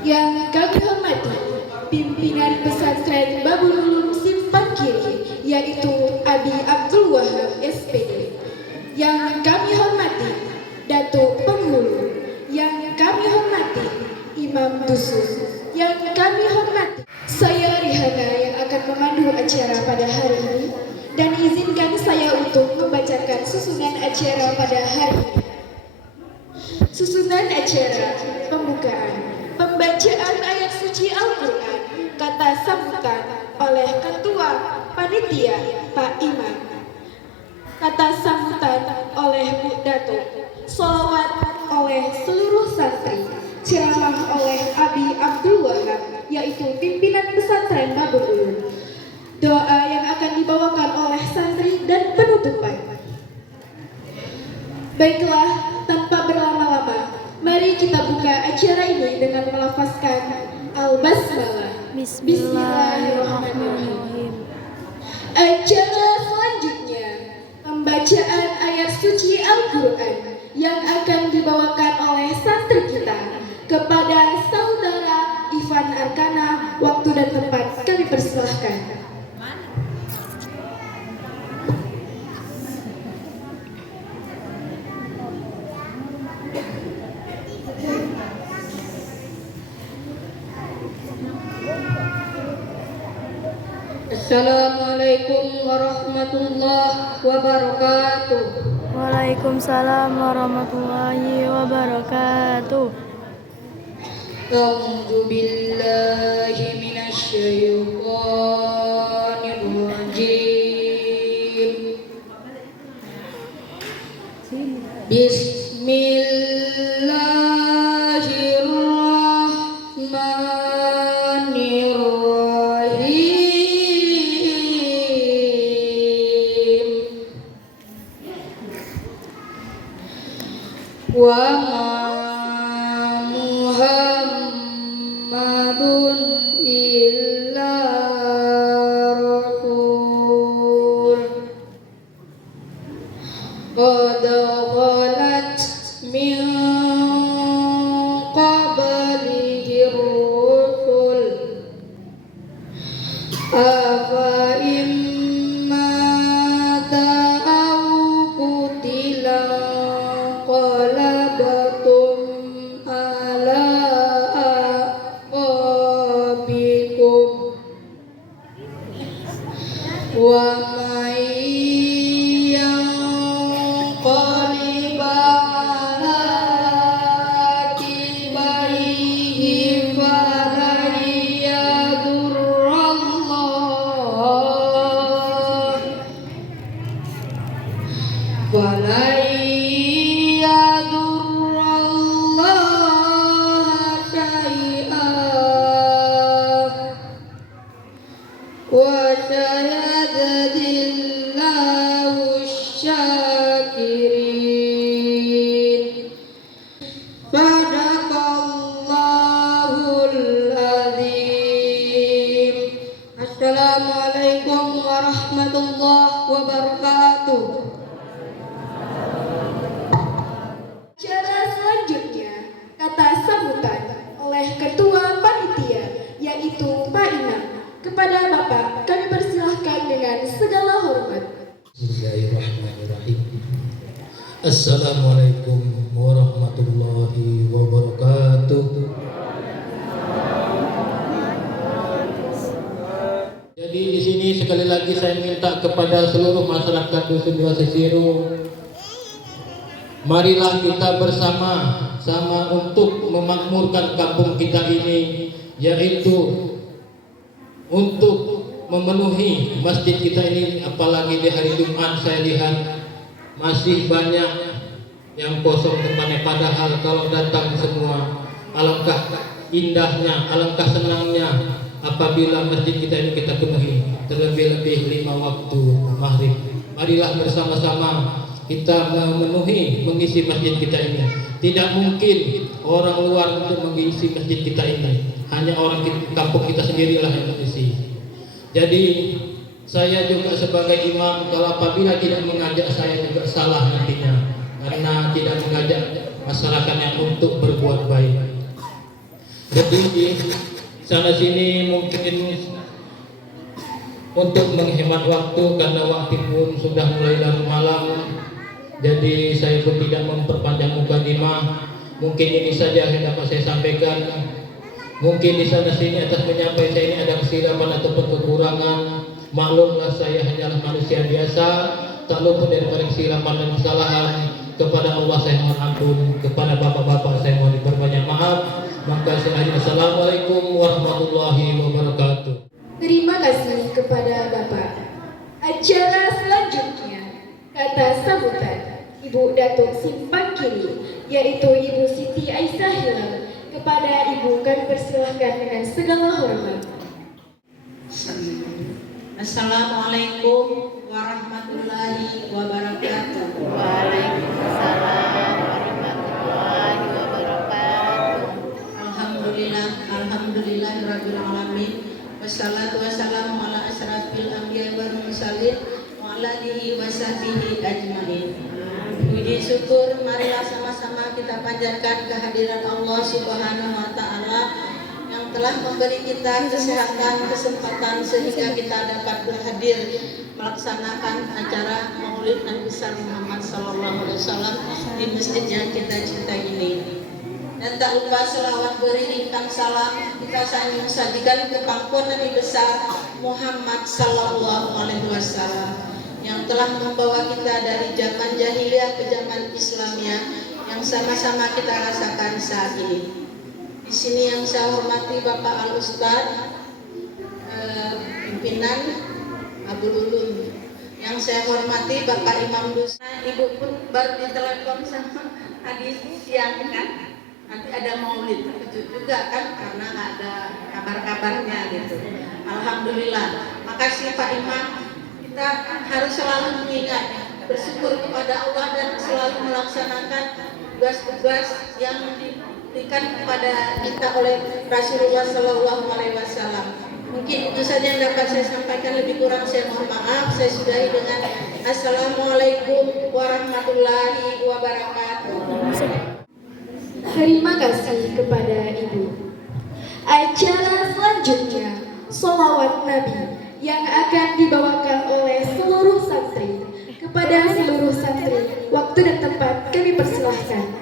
Yang kami hormati pimpinan pesantren Babul Ulum Simpang Kiri, yaitu Abi Abdul Wahab SPD. Yang kami hormati Datuk Penghulu. Yang kami hormati Imam Dusun. Yang kami hormati saya Rihana yang akan memandu acara pada hari ini, dan izinkan saya untuk membacakan susunan acara pada hari ini. Susunan acara pembukaan, pembacaan ayat suci Al-Quran, kata sambutan oleh Ketua Panitia Pak Imam, kata sambutan oleh Bu Datuk, sholawat oleh seluruh santri, ceramah oleh Abi Abdul Wahab, yaitu pimpinan pesantren Babul Ulum, doa yang akan dibawakan oleh santri, dan penutupan. Baiklah, tanpa berlama-lama, mari kita buka acara ini dengan melafazkan Al-Basmalah. Bismillahirrahmanirrahim. Acara selanjutnya, pembacaan ayat suci Al-Quran yang akan dibawakan oleh santri kita kepada saudara Ivan Arkana. Waktu dan tempat kami persilahkan. Assalamualaikum warahmatullahi wabarakatuh. Waalaikumsalam warahmatullahi wabarakatuh. A'udzu billahi minasyaitonir rajim. Bismillahirrahmanirrahim. Wa Muhammadun illa rasul qad khalat min qablihi rusul afa imma ta'aw qutila qalabatum ala aqabikum wa may yanqalib ala aqibaihi falan yadurrallah wa sayajzillahu syakirin. Sadaqallahul azim. Assalamualaikum warahmatullahi wabarakatuh. Acara selanjutnya, kata sambutan oleh Ketua Panitia, yaitu Pak Imam. Kepada Bapak kami persilahkan dengan segala hormat. Bismillahirrahmanirrahim. Assalamualaikum warahmatullahi wabarakatuh. Jadi di sini sekali lagi saya minta kepada seluruh masyarakat Dusun Dua Sesiru, marilah kita bersama-sama untuk memakmurkan kampung kita ini, yaitu untuk memenuhi masjid kita ini. Apalagi di hari Jumat saya lihat masih banyak yang kosong tempatnya, padahal kalau datang semua, alangkah indahnya, alangkah senangnya apabila masjid kita ini kita penuhi terlebih-lebih 5 waktu maghrib. Marilah bersama-sama kita memenuhi, mengisi masjid kita ini. Tidak mungkin orang luar untuk mengisi masjid kita ini, hanya orang kampung kita sendirilah yang mengisi. Jadi saya juga sebagai imam, kalau apabila tidak mengajak, saya juga salah nantinya, karena tidak mengajak masyarakatnya untuk berbuat baik. Jadi di sana sini mungkin untuk menghemat waktu karena waktu pun sudah mulai larut malam. Jadi saya pun tidak memperpanjang mukadimah. Mungkin ini saja yang dapat saya sampaikan. Mungkin di sana sini atas menyampaikan saya ini ada kesilapan ataupun kekurangan. Maklumlah saya hanyalah manusia biasa, tak luput daripada kesilapan dan kesalahan. Kepada Allah saya mohon ampun, kepada bapak-bapak saya mohon diperbanyak maaf. Maka sekali assalamualaikum warahmatullahi wabarakatuh. Terima kasih kepada Bapak. Acara selanjutnya kata sambutan Ibu Datuk Simpang Kiri, yaitu Ibu Siti Aisyah Hilal. Kepada Ibu kami persilahkan dengan segala hormat. Assalamualaikum warahmatullahi wabarakatuh. Waalaikumsalam warahmatullahi wabarakatuh. Alhamdulillahirabbil alamin. Wassalatu wassalamu ala asyrafil anbiya'i wal mursalin wa ala alihi wa sahbihi ajmain. Puji syukur marilah sama-sama kita panjatkan kehadiran Allah Subhanahu wa taala yang telah memberi kita kesehatan, kesempatan sehingga kita dapat berhadir melaksanakan acara Maulid Nabi besar Muhammad sallallahu alaihi wasallam di masjid yang kita cintai ini. Dan tak lupa selawat beriringkan salam kita sajikan ke pangkuan Nabi besar Muhammad sallallahu alaihi wasallam yang telah membawa kita dari zaman jahiliyah ke zaman Islamiyah yang sama-sama kita rasakan saat ini. Di sini yang saya hormati Bapak Al Ustad, pimpinan Abdul Ulum. Yang saya hormati Bapak Imam Dusa. Ibu pun baru ditelepon sama tadi siang kan. Nanti ada maulid, terkejut juga kan karena nggak ada kabar-kabarnya gitu. Alhamdulillah. Makasih Pak Imam. Kita harus selalu mengingat bersyukur kepada Allah dan selalu melaksanakan tugas-tugas yang diberikan kepada kita oleh Rasulullah Sallallahu Alaihi Wasallam. Mungkin itu saja yang dapat saya sampaikan, lebih kurang saya mohon maaf. Saya sudahi dengan Assalamualaikum warahmatullahi wabarakatuh. Terima kasih kepada Ibu. Acara selanjutnya Sholawat Nabi yang akan dibawakan oleh seluruh santri. Kepada seluruh santri, waktu dan tempat kami persilahkan.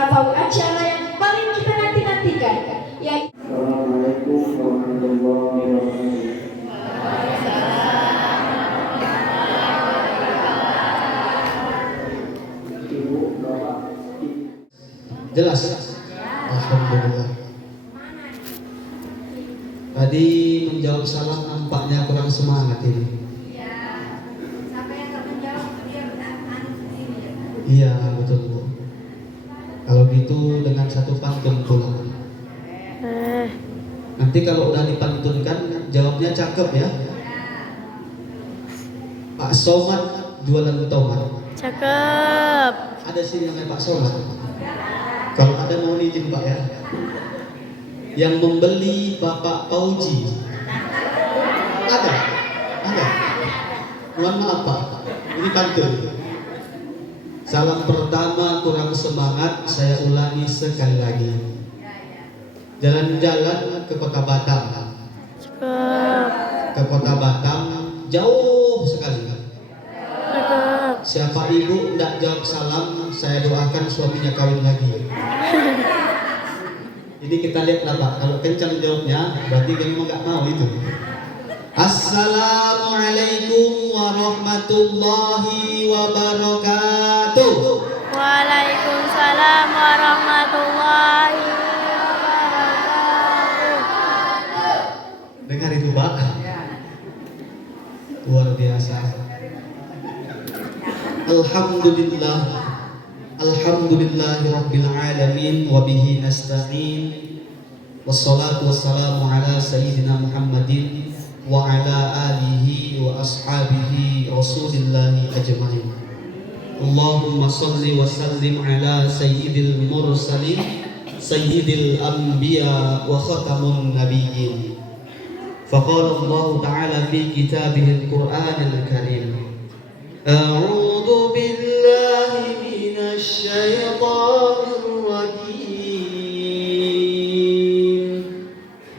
atau acara yang paling kita nanti-nantikan, yaitu Assalamualaikum warahmatullahi wabarakatuh. Ibu, Bapak, Jelas? Alhamdulillah. Tadi menjawab salam nampaknya kurang semangat ini. Iya, betul Bu. Kalau gitu dengan satu pantun pulang. Nanti kalau udah dipantunkan jawabnya cakep ya. Pak Somad jualan tomat. Cakep. Ada sini namanya Pak Somad. Kalau ada mau izin Pak ya. Yang membeli Bapak Pauji. Ada? Ada? Mohon maaf Pak. Ini pantun. Salam pertama kurang semangat, saya ulangi sekali lagi. Jalan-jalan ke Kota Batam. Ke Kota Batam jauh sekali. Siapa ibu tidak jawab salam, saya doakan suaminya kawin lagi. Ini kita lihat lah Pak, kalau kencang jawabnya berarti memang nggak mau itu. Assalamualaikum warahmatullahi wabarakatuh. Waalaikumsalam warahmatullahi wabarakatuh. Dengar itu Pak. Luar biasa. Alhamdulillah. Alhamdulillahirabbil alamin wa bihi nasta'in. Wassalatu wassalamu ala sayyidina Muhammadin wa ala alihi wa ashabihi rasulillahi ajma'in. Allahumma salli wa sallim ala sayyidil mursalin sayyidil anbiya wa khatamun nabiyyin. Faqala Allah ta'ala fi kitabihil Qur'anil Karim. A'udzu billahi minasy syaithanir rajim.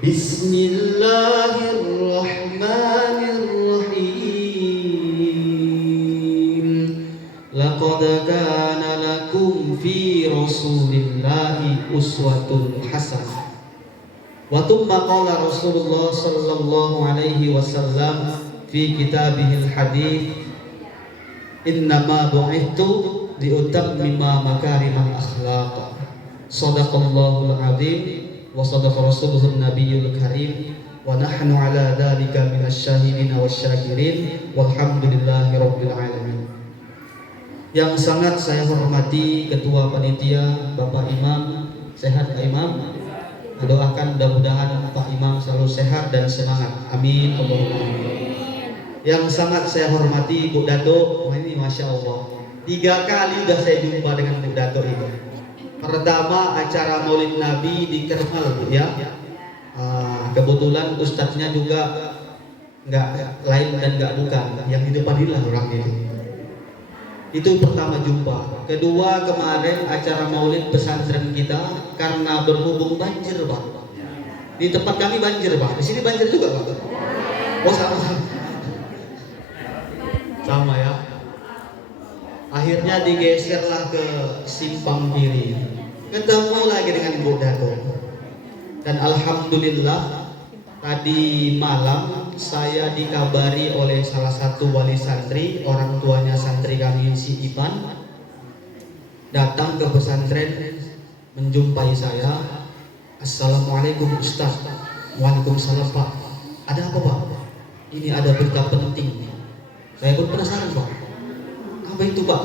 Bismillahirrahmanirrahim. Laqad kana lakum fi Rasulillahi uswatun hasanah. Wa thumma qala Rasulullah sallallahu alaihi wasallam fi kitabihil hadits, innama bu'ithtu liutammima makarimal akhlaq. Shadaqallahul azim wa sadaqa rasuluhun nabiyul karim wa nahnu ala dzalika minasyahidin wasyakirin walhamdulillahi rabbil alamin. Yang sangat saya hormati Ketua Panitia Bapak Imam, sehat Pak Imam. Doakan mudah-mudahan Pak Imam selalu sehat dan semangat. Amin. Allahumma amin. Yang sangat saya hormati Bu Dato, ini Masya Allah 3 kali udah saya jumpa dengan Bu Dato ini. Pertama acara Maulid Nabi di Kermal Bu ya. Kebetulan ustadznya juga nggak lain dan nggak bukan, yang di depan inilah orang ini. Itu pertama jumpa. Kedua kemarin acara Maulid pesantren kita karena berhubung banjir Pak. Di tempat kami banjir Pak. Di sini banjir juga Pak. Oh sama. Sama ya. Akhirnya digeserlah ke simpang kiri. Ketemu lagi dengan Bu Dato. Dan alhamdulillah tadi malam saya dikabari oleh salah satu wali santri, orang tuanya santri kami si Ipan, datang ke pesantren menjumpai saya. Assalamualaikum Ustaz. Waalaikumsalam Pak. Ada apa Pak? Ini ada berita penting. Saya pun penasaran Pak. Apa itu Pak?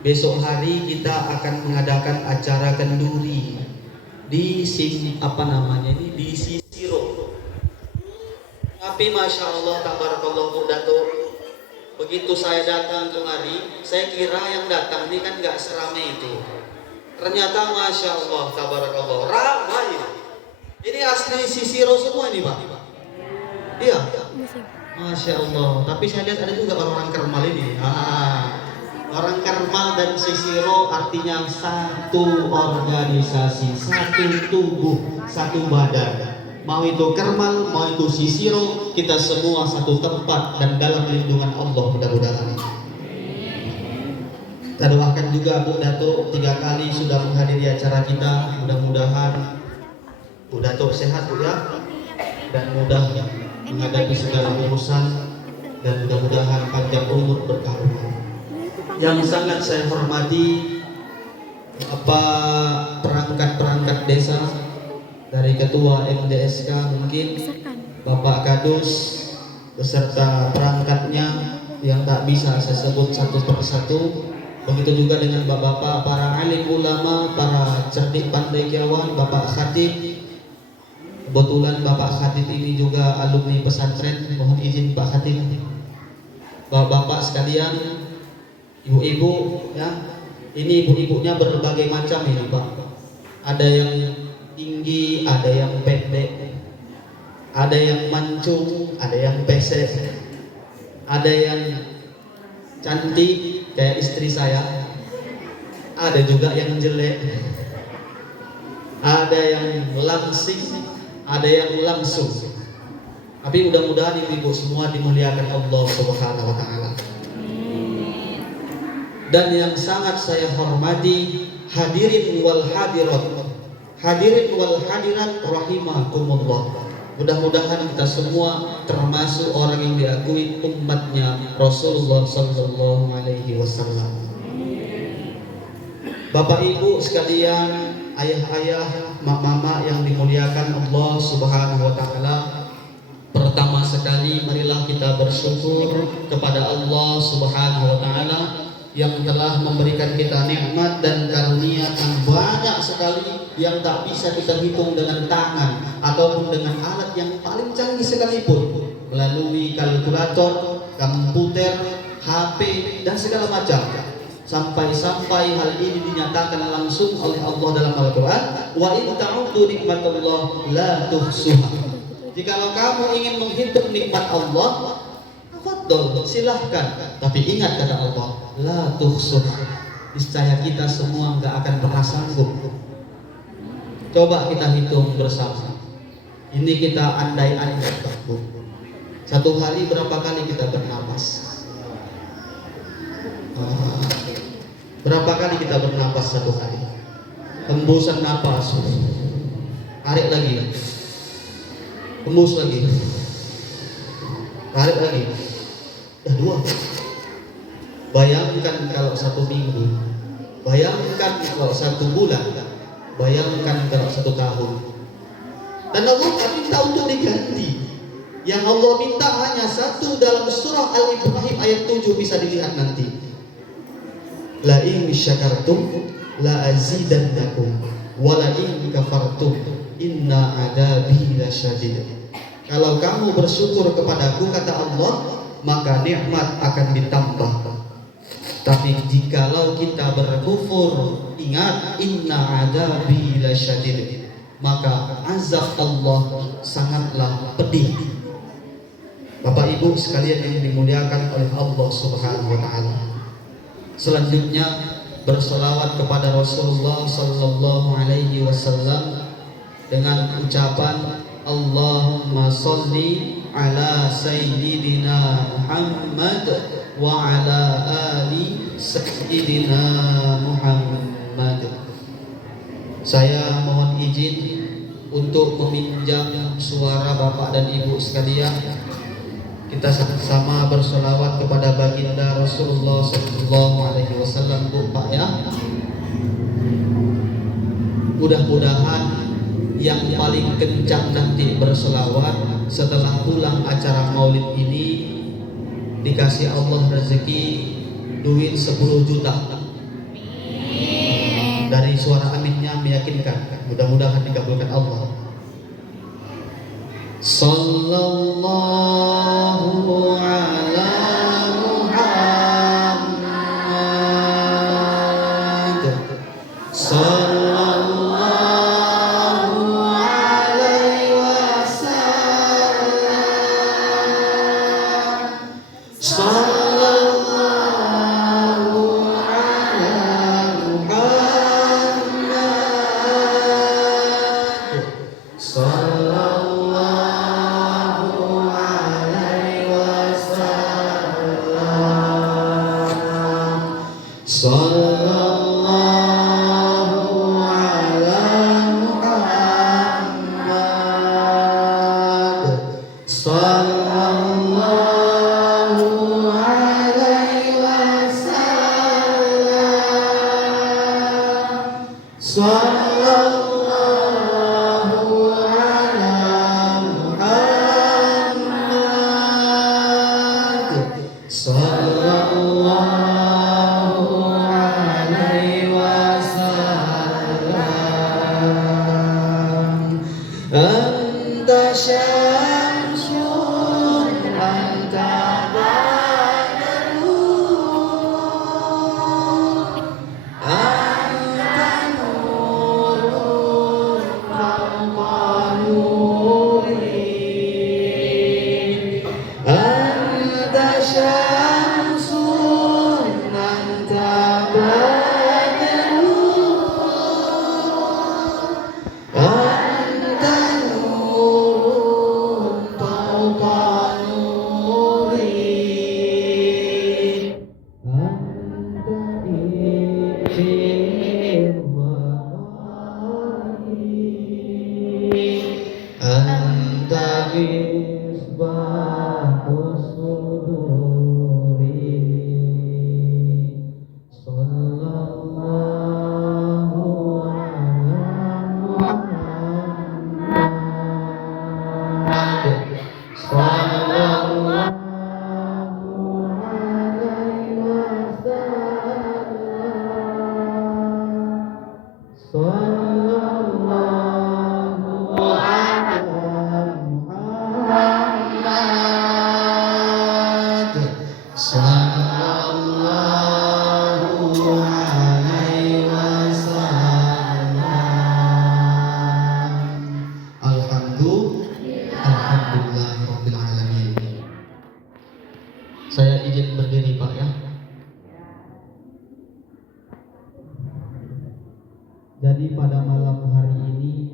Besok hari kita akan mengadakan acara kenduri di di Sisiro. Tapi Masya Allah, tabarakallah Bu Dato, begitu saya datang kemari, saya kira yang datang ini kan nggak seramai itu. Ternyata Masya Allah, tabarakallah, ramai. Ini asli Sisiro semua ini Pak. Iya. Masya Allah. Tapi saya lihat ada juga orang-orang Kermal ini. Orang Kermal dan Sisiro artinya satu organisasi, satu tubuh, satu badan. Mau itu Kermal, mau itu Sisiro, kita semua satu tempat dan dalam lindungan Allah mudah-mudahan. Kita doakan juga Bu Datuk 3 kali sudah menghadiri acara kita. Mudah-mudahan Bu Datuk sehat Bu ya, dan mudah menghadapi segala urusan, dan mudah-mudahan panjang umur berkarunia. Yang sangat saya hormati perangkat-perangkat desa, dari Ketua MDSK mungkin Bapak Kadus beserta perangkatnya yang tak bisa saya sebut satu persatu. Begitu juga dengan bapak-bapak, para alim ulama, para cerdik pandai kiawan, Bapak Khatib. Kebetulan Bapak Khatib ini juga alumni pesantren, mohon izin Pak Khatib. Bapak-bapak sekalian, ibu-ibu ya, ini ibu-ibunya berbagai macam ini Pak. Ada yang tinggi, ada yang pendek, ada yang mancung, ada yang pesek, ada yang cantik kayak istri saya, ada juga yang jelek, ada yang langsing, ada yang langsung. Tapi mudah-mudahan ibu-ibu semua dimuliakan Allah Subhanahu wa taala. Dan yang sangat saya hormati hadirin wal hadirat, hadirin wal hadirat rahimakumullah. Mudah-mudahan kita semua termasuk orang yang diakui umatnya Rasulullah Sallallahu Alaihi Wasallam. Bapak Ibu sekalian, ayah-ayah, mak-mama yang dimuliakan Allah Subhanahu Wa Taala. Pertama sekali, marilah kita bersyukur kepada Allah Subhanahu Wa Taala yang telah memberikan kita nikmat dan karunia yang banyak sekali, yang tak bisa kita hitung dengan tangan ataupun dengan alat yang paling canggih sekalipun, melalui kalkulator, komputer, HP dan segala macam. Sampai-sampai hal ini dinyatakan langsung oleh Allah dalam Al-Quran, wa in ta'uddu nikmatallah la tuhsuha. Jikalau kamu ingin menghitung nikmat Allah, fadol, silahkan. Tapi ingat kata Allah, la tuhsuha. Niscaya kita semua nggak akan pernah sanggup. Coba kita hitung bersama. Ini kita andai-andai Bu. Satu hari berapa kali kita bernapas? Berapa kali kita bernapas satu hari? Hembusan napas, tarik lagi, hembus lagi, tarik lagi, dah 2. Bayangkan kalau 1 minggu, bayangkan kalau 1 bulan, bayangkan kalau 1 tahun. Dan Allah tak minta untuk diganti. Yang Allah minta hanya satu dalam surah Al-Ibrahim ayat 7, bisa dilihat nanti. La in syakartum la azidannakum wa la in kafartum inna adabi lasyadid. Kalau kamu bersyukur kepadaku kata Allah, maka nikmat akan ditambah. Tapi jikalau kita berkufur, ingat inna adabi lasyadid, maka azab Allah sangatlah pedih. Bapak Ibu sekalian yang dimuliakan oleh Allah Subhanahu wa taala. Selanjutnya bersolawat kepada Rasulullah Sallallahu Alaihi Wasallam dengan ucapan Allahumma salli ala Sayyidina Muhammad wa ala ali Sayyidina Muhammad. Saya mohon izin untuk meminjam suara Bapak dan Ibu sekalian. Kita sama-sama bersolawat kepada baginda Rasulullah Sallallahu Alaihi Wasallam, Bu Pak ya. Mudah-mudahan yang paling kencang nanti bersolawat setelah pulang acara Maulid ini dikasih Allah rezeki duit 10 juta. Dari suara aminnya meyakinkan. Mudah-mudahan dikabulkan Allah. Sallallahu ala Muhammad, sallallahu alaihi wasallam, sallallahu ala Muhammad, sallallahu alaihi wasallam. Sallallahu ala Muhammad. Sallallahu alaihi wasallam. Anta syamsun anta badrun anta nurun fawqa nuri anta syamsun anta badrun anta nurun fawqa nuri anta anta misbahus suduri. Sallallahu ala Muhammad. Sallallahu alaihi wasallam. Sallallahu ala Muhammad. Sallallahu alaihi wasallam. Alhamdulillah rabbil alamin. Saya izin berdiri Pak ya. Jadi pada malam hari ini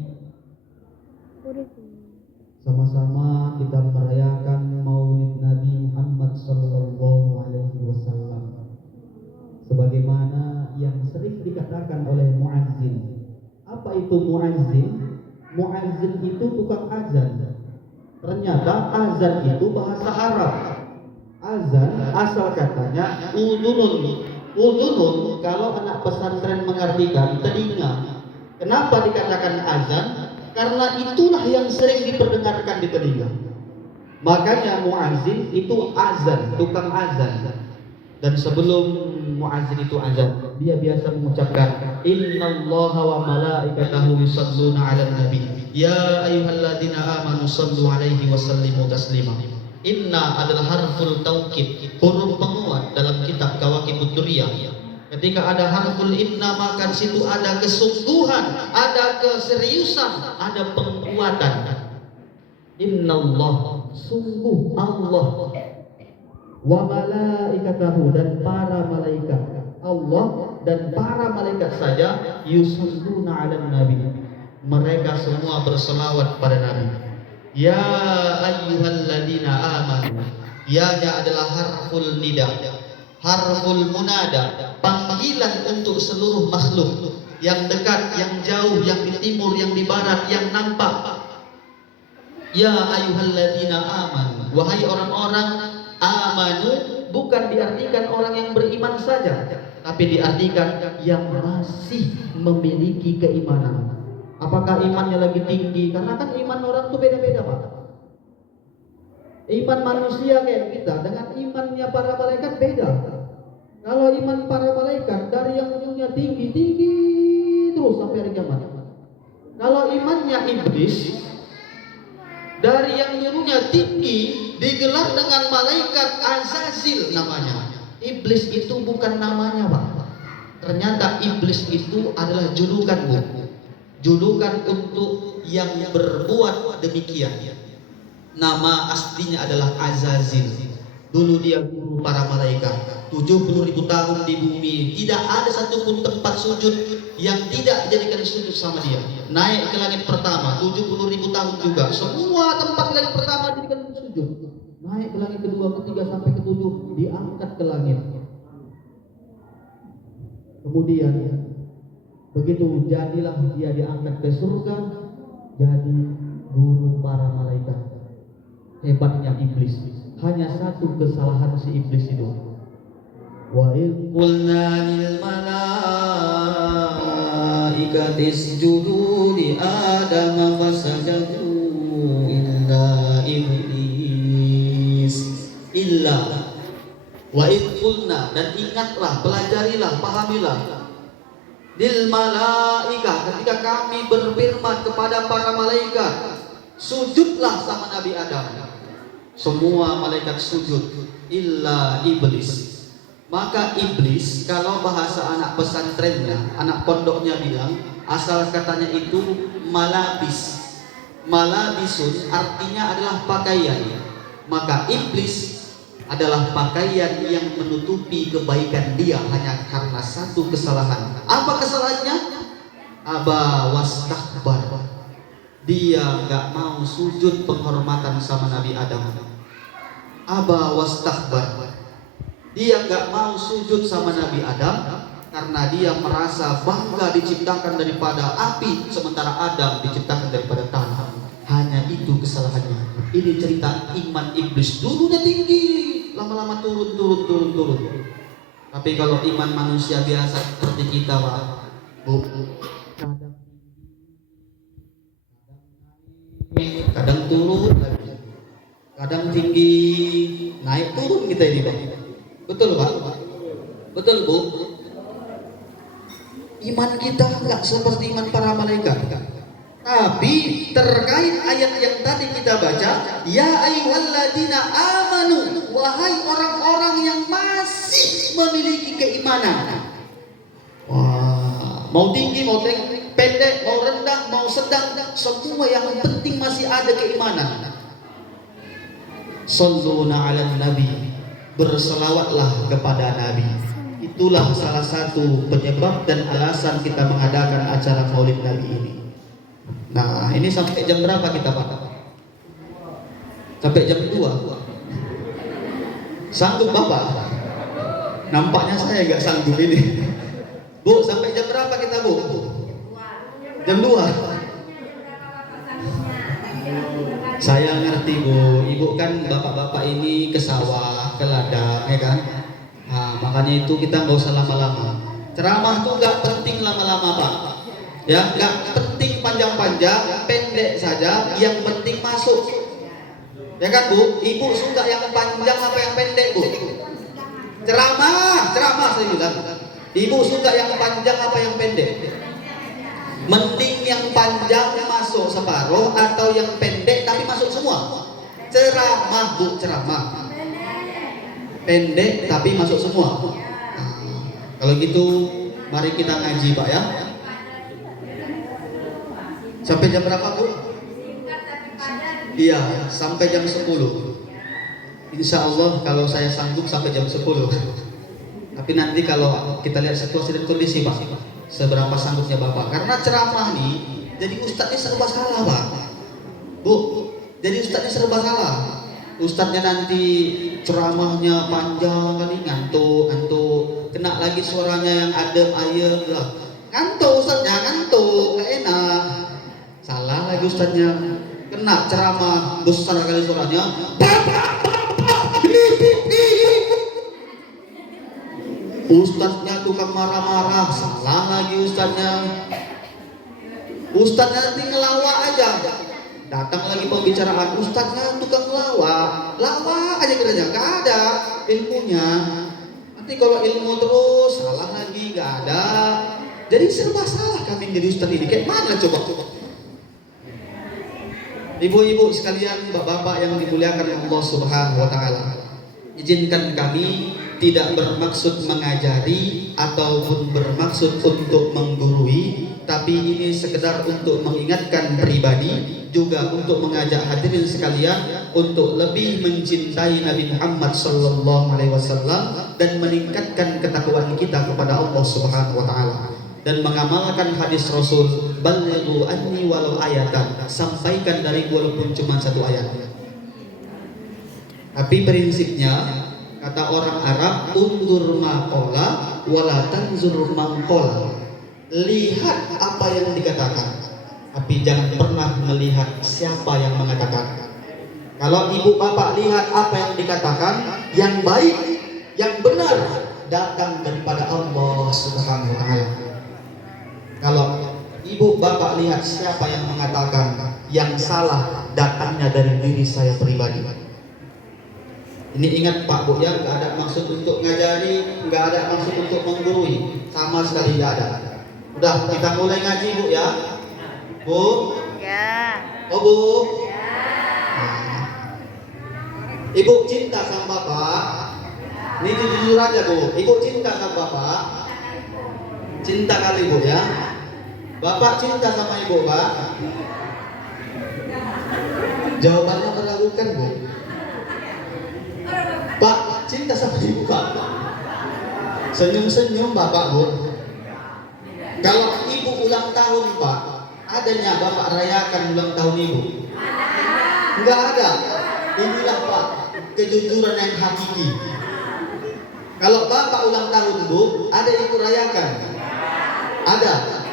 sama-sama kita merayakan Maulid Nabi Muhammad sallallahu alaihi wasallam. Sebagaimana yang sering dikatakan oleh muazzin. Apa itu muazzin? Muazzin itu tukang azan. Ternyata azan itu bahasa Arab. Azan asal katanya udunun. Udunun kalau anak pesantren mengartikan telinga. Kenapa dikatakan azan? Karena itulah yang sering diperdengarkan di telinga. Makanya muazzin itu azan, tukang azan. Dan sebelum muazzin itu azan, dia biasa mengucapkan innallaha wa malaikatahu yusholluna 'alan nabi ya ayyuhalladzina amanu shallu 'alaihi wa sallimu taslima. Inna adalah harful taukid, huruf penguat dalam kitab Kawakibud Durriyah. Ketika ada harful inna maka di situ ada kesungguhan, ada keseriusan, ada penguatan. Innallah, sungguh Allah, wa malaikatahu, dan para malaikat. Allah dan para malaikat saja yusholluna 'alan nabi. Mereka semua berselawat pada Nabi. Ya ayyuhalladzina amanu. Ya-nya adalah harful nida, harful munada, panggilan untuk seluruh makhluk, yang dekat, yang jauh, yang di timur, yang di barat, yang nampak. Ya ayyuhalladzina amanu, wahai orang-orang amanu, bukan diartikan orang yang beriman saja, tapi diartikan yang masih memiliki keimanan. Apakah imannya lagi tinggi? Karena kan iman orang itu beda-beda Pak. Iman manusia kayak kita dengan imannya para malaikat beda. Kalau iman para malaikat dari yang ujungnya tinggi terus sampai hari kiamat. Kalau imannya iblis dari yang ujungnya tinggi digelar dengan malaikat Azazil namanya. Iblis itu bukan namanya Pak. Ternyata iblis itu adalah julukan Bu. Julukan untuk yang berbuat demikian. Nama aslinya adalah Azazil. Dulu dia guru para malaikat. 70.000 tahun di bumi, tidak ada satupun tempat sujud yang tidak dijadikan sujud sama dia. Naik ke langit pertama, 70.000 tahun juga. Semua tempat langit pertama dijadikan sujud. Naik ke langit kedua, ketiga sampai ketujuh, diangkat ke langit. Kemudian begitu jadilah dia diangkat ke surga, jadi guru para malaikat. Hebatnya iblis, hanya satu kesalahan si iblis itu. Wa in qulna lil malaikati malaikati isjudu li Adam fasajadu illa iblis illa wa id qulna, dan ingatlah, pelajarilah, pahamilah lil malaika, ketika kami berfirman kepada para malaikat, sujudlah sama Nabi Adam. Semua malaikat sujud illa iblis. Maka iblis, kalau bahasa anak pesantrennya, anak pondoknya bilang, asal katanya itu malabis. Malabisun artinya adalah pakaian. Maka iblis adalah pakaian yang menutupi kebaikan dia hanya karena satu kesalahan. Apa kesalahannya? Aba wastakbar. Dia nggak mau sujud penghormatan sama Nabi Adam. Aba wastakbar. Dia nggak mau sujud sama Nabi Adam karena dia merasa bangga diciptakan daripada api, sementara Adam diciptakan daripada tanah. Hanya itu kesalahannya. Ini cerita iman iblis. Dulunya tinggi, lama-lama turun. Tapi kalau iman manusia biasa seperti kita, Pak, Bu, kadang turun lagi, kadang tinggi, naik turun kita ini, Pak. Betul, Pak? Betul, Bu? Iman kita nggak seperti iman para malaikat. Tapi terkait ayat yang tadi kita baca, ya ayyuhalladzina amanu, wahai orang-orang yang masih memiliki keimanan. Wah, mau tinggi, mau pendek, mau rendah, mau sedang, semua yang penting masih ada keimanan. Shalluna 'alan nabi, berselawatlah kepada nabi. Itulah salah satu penyebab dan alasan kita mengadakan acara Maulid Nabi ini. Nah, ini sampai jam berapa kita, Pak? Sampai jam 2. Sanggup Bapak? Nampaknya saya nggak sanggup ini. Bu, sampai jam berapa kita, Bu? Jam 2. Saya ngerti, Bu. Ibu kan bapak-bapak ini ke sawah, ke ladang, ya kan? Nah, makanya itu kita nggak usah lama-lama. Ceramah tuh nggak penting lama-lama, Pak. Ya, nggak penting panjang-panjang, pendek saja. Yang penting masuk. Ya kan, Bu? Ibu suka yang panjang apa yang pendek, Bu? Ceramah saya bilang. Ibu suka yang panjang apa yang pendek? Mending yang panjang masuk separuh atau yang pendek tapi masuk semua? Ceramah, Bu, ceramah. Pendek tapi masuk semua. Nah, kalau gitu mari kita ngaji, Pak, ya. Sampai jam berapa, Bu? Iya, sampai jam 10. Insya Allah kalau saya sanggup sampai jam 10. Tapi nanti kalau kita lihat situasi dan kondisi, Pak, seberapa sanggupnya Bapak. Karena ceramah nih, jadi ustadznya serba salah, Pak. Bu, jadi ustadznya serba salah. Ustadznya nanti ceramahnya panjang kali, ngantuk, kena lagi suaranya yang adem ayem, ngantuk ustadznya, ngantuk, nggak enak. Salah lagi ustadznya, kena ceramah besar kali suaranya, ustadznya tukang marah-marah, salah lagi ustadznya. Ustadznya nanti ngelawak aja. Datang lagi pembicaraan, ustadznya tukang lawak aja kerjanya, nggak ada ilmunya. Nanti kalau ilmu terus salah lagi, nggak ada. Jadi serba salah kami jadi ustadz ini. Kayak mana coba? Ibu-ibu sekalian, bapak-bapak yang dimuliakan Allah Subhanahu wa taala. Izinkan kami tidak bermaksud mengajari ataupun bermaksud untuk menggurui, tapi ini sekedar untuk mengingatkan pribadi, juga untuk mengajak hadirin sekalian untuk lebih mencintai Nabi Muhammad SAW dan meningkatkan ketakwaan kita kepada Allah Subhanahu wa taala dan mengamalkan hadis Rasul, balighu anni walau ayatan, sampaikan dari walaupun cuma satu ayat. Tapi prinsipnya kata orang Arab, undur maqala wala tanzur maqala. Lihat apa yang dikatakan, tapi jangan pernah melihat siapa yang mengatakan. Kalau ibu bapak lihat apa yang dikatakan, yang baik, yang benar datang daripada Allah Subhanahu wa taala. Kalau Ibu bapak lihat siapa yang mengatakan yang salah datangnya dari diri saya pribadi. Ini ingat Pak Bu ya, nggak ada maksud untuk ngajari, nggak ada maksud untuk menggurui, sama sekali nggak ada. Udah kita mulai ngaji Bu ya, Bu. Ya. Oh Bu. Nah. Ibu cinta sama bapak. Ini jujur aja Bu. Ibu cinta sama bapak. Cinta kali Bu ya. Bapak cinta sama ibu Pak. Jawabannya meragukan Bu. Pak cinta sama ibu Pak. Senyum-senyum Bapak Bu. Kalau ibu ulang tahun Pak, adanya Bapak rayakan ulang tahun ibu? Enggak ada. Inilah Pak kejujuran yang hakiki. Kalau Bapak ulang tahun Bu, ada yang ikut rayakan? Ada.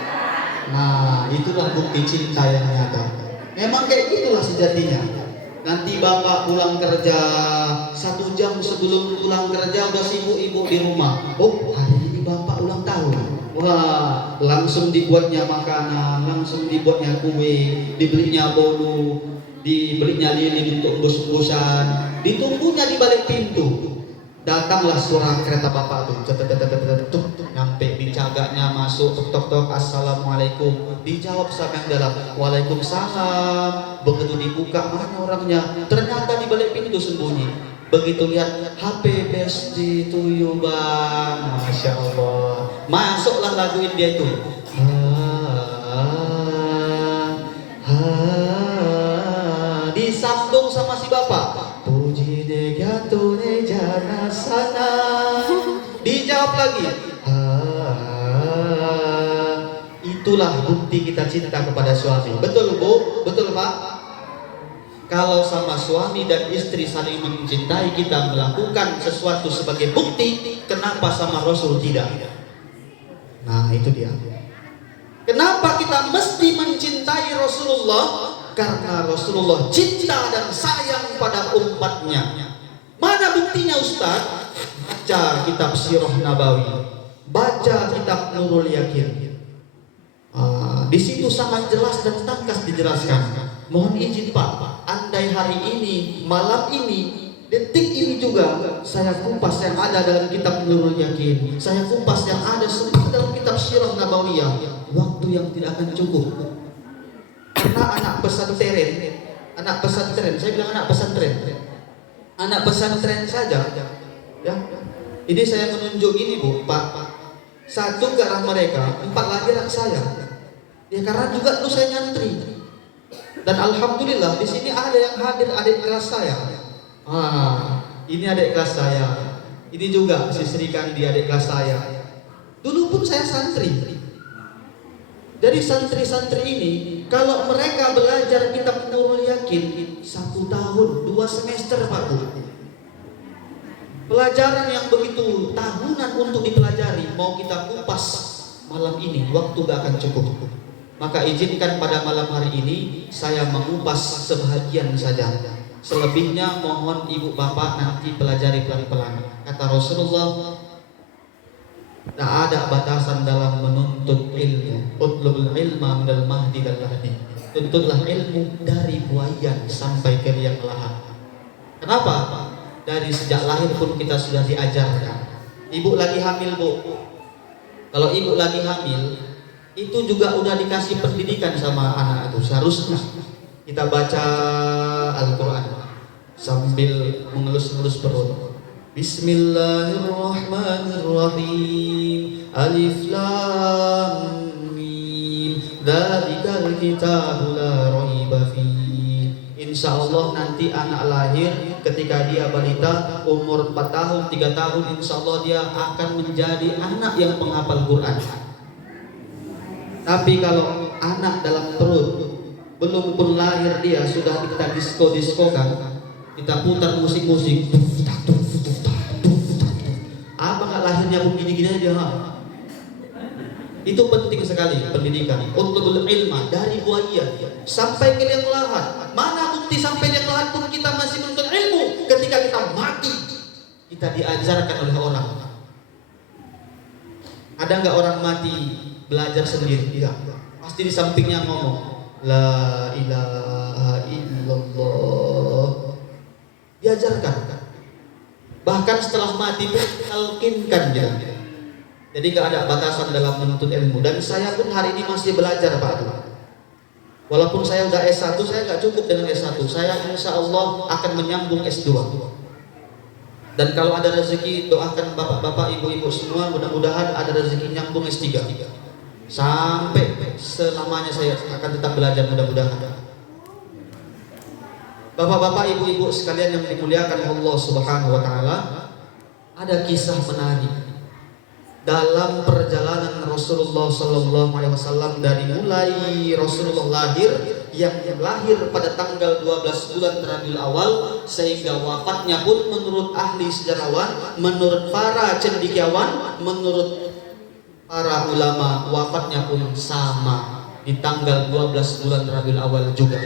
Nah, itulah bukti cinta yang nyata. Memang kayak gitulah sejatinya. Nanti Bapak pulang kerja 1 jam sebelum pulang kerja udah sibuk ibu di rumah. Oh, hari ini Bapak ulang tahun. Wah, langsung dibuatnya makanan, langsung dibuatnya kue, dibelinya bolu, dibelinya lilin untuk embus-embusan, ditunggunya di balik pintu. Datanglah suara kereta Bapak tuh, nyampe di cagaknya masuk, tok, assalamualaikum. Dijawab sama yang dalam, waalaikumsalam. Begitu dibuka, mana orangnya? Ternyata di balik pintu sembunyi. Begitu lihat, happy birthday to you Bang. Masya Allah. Masuklah laguin dia itu. Disambung sama si Bapak. Puji de gato de jana sana. Dijawab lagi. Itulah bukti kita cinta kepada suami. Betul Bu? Betul Pak? Kalau sama suami dan istri saling mencintai, kita melakukan sesuatu sebagai bukti. Kenapa sama Rasul tidak? Nah itu dia. Kenapa kita mesti mencintai Rasulullah? Karena Rasulullah cinta dan sayang pada umatnya. Mana buktinya Ustaz? Baca kitab Sirah Nabawi, baca kitab Nurul Yakin. Di situ sangat jelas dan tegas dijelaskan. Mohon izin Pak, andai hari ini, malam ini, detik ini juga saya kupas yang ada dalam kitab Nurul Yakin, saya kupas yang ada semua dalam kitab Sirah Nabawiyah, waktu yang tidak akan cukup. Karena anak pesantren, saya bilang anak pesantren saja, ya. Ini saya menunjuk ini Bu, Pak. 1 ke arah mereka, 4 lagi anak saya. Ya karena juga tuh saya nyantri. Dan alhamdulillah di sini ada yang hadir adik kelas saya. Ini adik kelas saya. Ini juga si Sri Kandi adik kelas saya. Dulu pun saya santri. Dari santri-santri ini, kalau mereka belajar kitab Nurul Yakin 1 tahun, 2 semester Pak Bu. Pelajaran yang begitu tahunan untuk dipelajari, mau kita kupas malam ini, waktu gak akan cukup. Maka izinkan pada malam hari ini saya mengupas sebahagian saja. Selebihnya mohon ibu bapak nanti pelajari pelan-pelan. Kata Rasulullah, tak ada batasan dalam menuntut ilmu. Utlubul ilma minal mahdi dan lahdi. Tuntutlah ilmu dari buayan sampai ke liang lahat. Kenapa? Dari sejak lahir pun kita sudah diajarkan. Ibu lagi hamil Bu. Kalau ibu lagi hamil, itu juga udah dikasih pendidikan sama anak itu. Seharusnya kita baca Al-Quran sambil mengelus-ngelus perut. Bismillahirrahmanirrahim. Alif Lam Mim. Dzalikal kitabu la raiba fihi. Insya Allah nanti anak lahir ketika dia balita umur 4 tahun, 3 tahun, insya Allah dia akan menjadi anak yang penghafal Quran. Tapi kalau anak dalam perut belum pun lahir dia sudah kita disko-diskokan, kita putar musik-musik, apa nggak lahirnya begini-gini aja? Itu penting sekali pendidikan. Utlubul ilma dari buaya sampai ke liang lahat. Mana bukti sampai liang lahat pun kita masih menuntut ilmu? Ketika kita mati, kita diajarkan oleh orang. Ada nggak orang mati belajar sendiri? Tidak. pasti di sampingnya ngomong la ilaha illallah. Diajarkan. Bahkan setelah mati pun talqinkan dia. Jadi nggak ada batasan dalam menuntut ilmu. Dan saya pun hari ini masih belajar Pak. Walaupun saya udah S1, saya nggak cukup dengan S1. Saya insya Allah akan menyambung S2. Dan kalau ada rezeki, doakan bapak-bapak, ibu-ibu semua, mudah-mudahan ada rezeki nyambung S3. Sampai selamanya saya akan tetap belajar, mudah-mudahan. Bapak-bapak, ibu-ibu sekalian yang dimuliakan Allah Subhanahu wa taala, ada kisah menarik dalam perjalanan Rasulullah sallallahu alaihi wasallam dari mulai Rasulullah lahir, yang lahir pada tanggal 12 bulan Rabiul Awal sehingga wafatnya pun menurut ahli sejarawan, menurut para cendekiawan, menurut para ulama, wafatnya pun sama di tanggal 12 bulan Rabiul Awal juga.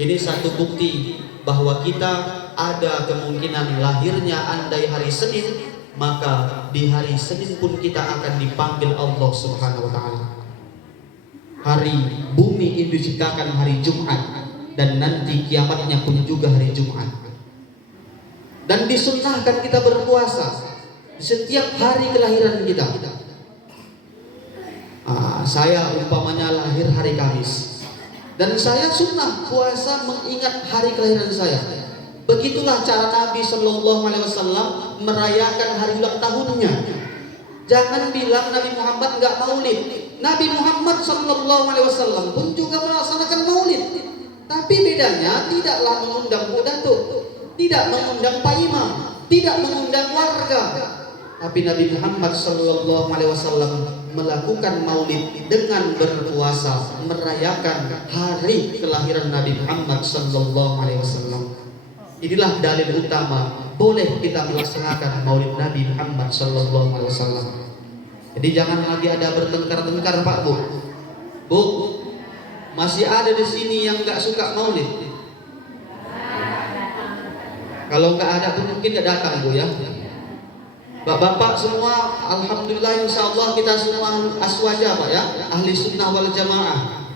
Ini satu bukti bahwa kita ada kemungkinan lahirnya andai hari Senin, maka di hari Senin pun kita akan dipanggil Allah Subhanahu wa taala. Hari bumi itu diciptakan hari Jumat, dan nanti kiamatnya pun juga hari Jumat. Dan disunnahkan kita berpuasa setiap hari kelahiran kita. Saya umpamanya lahir hari Kamis, dan saya sunnah puasa mengingat hari kelahiran saya. Begitulah cara Nabi Shallallahu Alaihi Wasallam merayakan hari ulang tahunnya. Jangan bilang Nabi Muhammad nggak maulid. Nabi Muhammad Shallallahu Alaihi Wasallam pun juga melaksanakan maulid. Tapi bedanya tidaklah mengundang pidato, tidak mengundang pak imam, tidak mengundang warga. Tapi Nabi Muhammad Shallallahu Alaihi Wasallam melakukan maulid dengan berpuasa, merayakan hari kelahiran Nabi Muhammad Shallallahu Alaihi Wasallam. Inilah dalil utama boleh kita melaksanakan maulid Nabi Muhammad Sallallahu Alaihi Wasallam. Jadi jangan lagi ada bertengkar-tengkar Pak Bu. Bu, masih ada di sini yang nggak suka maulid. Kalau nggak ada pun mungkin nggak datang Bu ya. Bapak-bapak semua, alhamdulillah insya Allah kita semua aswaja Pak ya, ahli sunnah wal jamaah.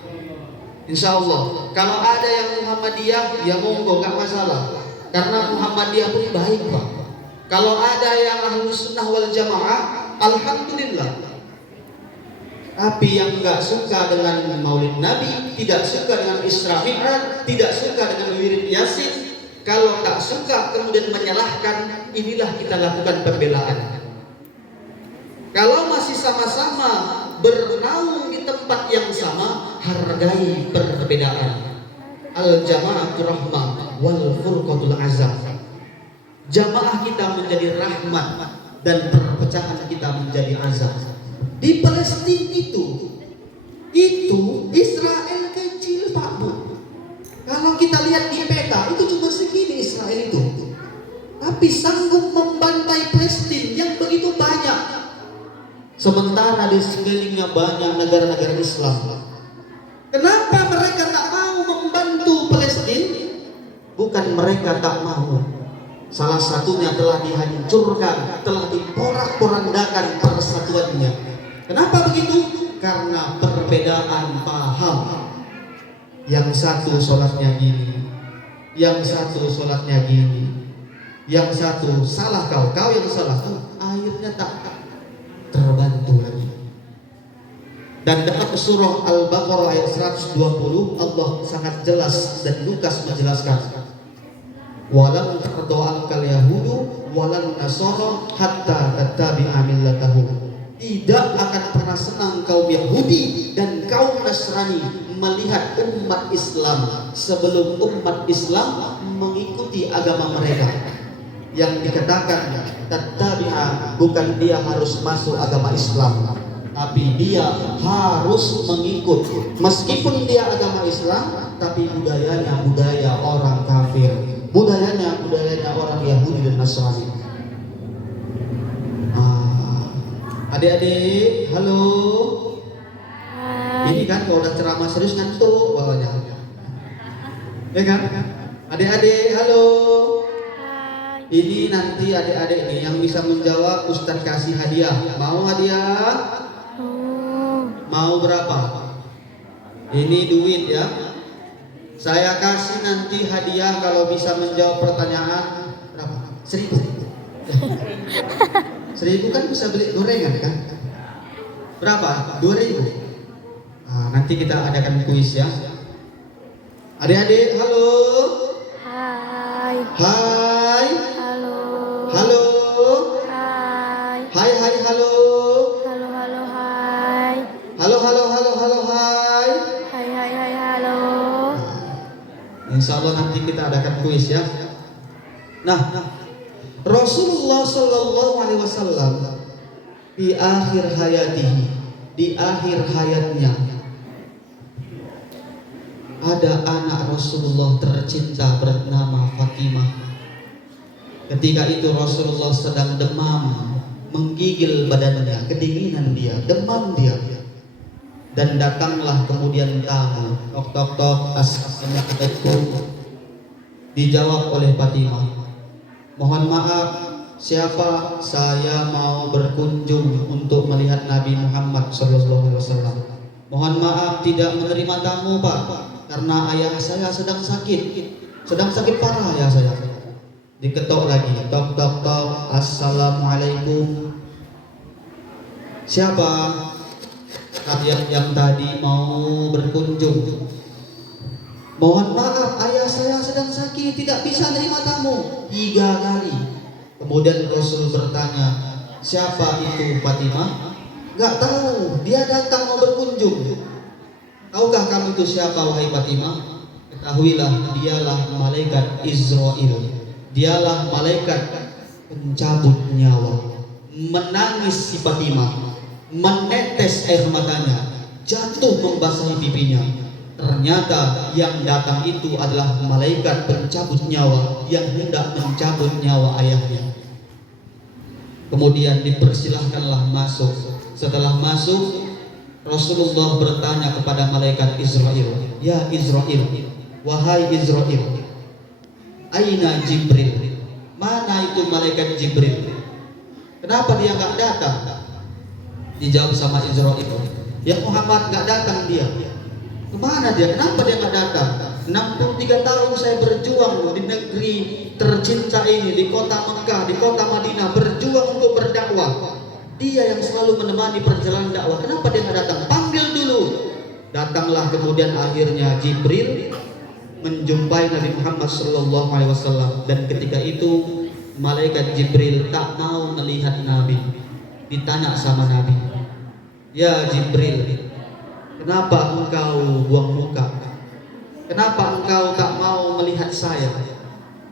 Insya Allah. Kalau ada yang Muhammadiyah, ya monggo nggak masalah. Karena Muhammadiyah pun baik Pak. Kalau ada yang ahli sunnah wal jamaah, alhamdulillah. Tapi yang nggak suka dengan maulid Nabi, tidak suka dengan Isra Mi'raj, tidak suka dengan wirid Yasin, kalau tak suka kemudian menyalahkan, inilah kita lakukan pembelaan. Kalau masih sama-sama bernaung di tempat yang sama, hargai perbedaan. Al-jama'atu rahmah wal furqatul azab. Jamaah kita menjadi rahmat dan perpecahan kita menjadi azab. Di Palestina itu Israel kecil Pak Bu. Kalau kita lihat di peta itu cuma segini Israel itu. Tapi sanggup membantai Palestina yang begitu banyak. Sementara di sekelilingnya banyak negara-negara Islam. Kenapa mereka tak mau membantu Palestina? Bukan mereka tak mau. Salah satunya telah dihancurkan, telah diporak-porandakan persatuannya. Kenapa begitu? Karena perbedaan paham. Yang satu sholatnya gini, yang satu sholatnya gini, yang satu salah kau yang salah. Akhirnya tak terbantu lagi. Dan dalam surah Al-Baqarah ayat 120 Allah sangat jelas dan lugas menjelaskan, walan tardo kal yahudu walan nasara hatta tattabi'a millatahum. Tidak akan pernah senang kaum Yahudi dan kaum Nasrani melihat umat Islam sebelum umat Islam mengikuti agama mereka. Yang dikatakan tattabi'a bukan dia harus masuk agama Islam, tapi dia harus mengikut. Meskipun dia agama Islam, tapi budayanya budaya orang kafir, budayanya orang Yahudi dan Nasrani. Adik-adik, halo. Ini kan kalau udah ceramah serius ngantuk bawahnya. Ya kan? Adik-adik, halo. Ini nanti adik-adik nih yang bisa menjawab Ustaz kasih hadiah. Mau hadiah? Mau berapa? Ini duit ya. Saya kasih nanti hadiah kalau bisa menjawab pertanyaan berapa? 1.000. 1.000 kan bisa beli gorengan kan? Berapa? 2.000. Nah, nanti kita adakan kuis ya. Adik-adik, halo. Hai. Hai. Halo. Halo. Hai. Hai hai halo. Halo, halo, hai. Halo halo halo halo hai. Hai, hai, hai, halo. Insya Allah nanti kita adakan kuis ya. Nah, Rasulullah Sallallahu Alaihi Wasallam di akhir hayatihi, di akhir hayatnya, ada anak Rasulullah tercinta bernama Fatimah. Ketika itu Rasulullah sedang demam, menggigil badannya, kedinginan dia, demam dia. Dan datanglah kemudian tamu, tok tok tok, assalamualaikum. Dijawab oleh Fatimah, mohon maaf, siapa? Saya mau berkunjung untuk melihat Nabi Muhammad SAW. Mohon maaf tidak menerima tamu Pak, karena ayah saya sedang sakit parah ayah saya. Diketok lagi, tok tok tok, assalamualaikum. Siapa? Yang tadi mau berkunjung. Mohon maaf, ayah saya sedang sakit, tidak bisa terima tamu. 3 kali. Kemudian Rasul bertanya, siapa itu Fatimah? Gak tahu, dia datang mau berkunjung. Tahukah kamu itu siapa wahai Fatimah? Ketahuilah, dialah malaikat Israel. Dialah malaikat pencabut nyawa. Menangis si Fatimah, menetes air matanya, jatuh membasahi pipinya. Ternyata yang datang itu adalah malaikat pencabut nyawa yang hendak mencabut nyawa ayahnya. Kemudian dipersilahkanlah masuk. Setelah masuk, Rasulullah bertanya kepada malaikat Israel, ya Israel, wahai Israel, aina Jibril? Mana itu malaikat Jibril? Kenapa dia nggak datang? Dijawab sama Israel, ya Muhammad nggak datang dia. Kemana dia? Kenapa dia nggak datang? 63 tahun saya berjuang di negeri tercinta ini, di kota Mekah, di kota Madinah, berjuang untuk berdakwah. Dia yang selalu menemani perjalanan dakwah. Kenapa dia nggak datang? Panggil dulu. Datanglah kemudian akhirnya Jibril menjumpai Nabi Muhammad SAW. Dan ketika itu malaikat Jibril tak mau melihat Nabi. Ditanya sama Nabi, ya Jibril, kenapa engkau buang muka? Kenapa engkau tak mau melihat saya?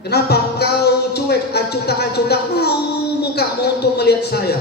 Kenapa engkau cuek, acuh tak mau mukamu untuk melihat saya?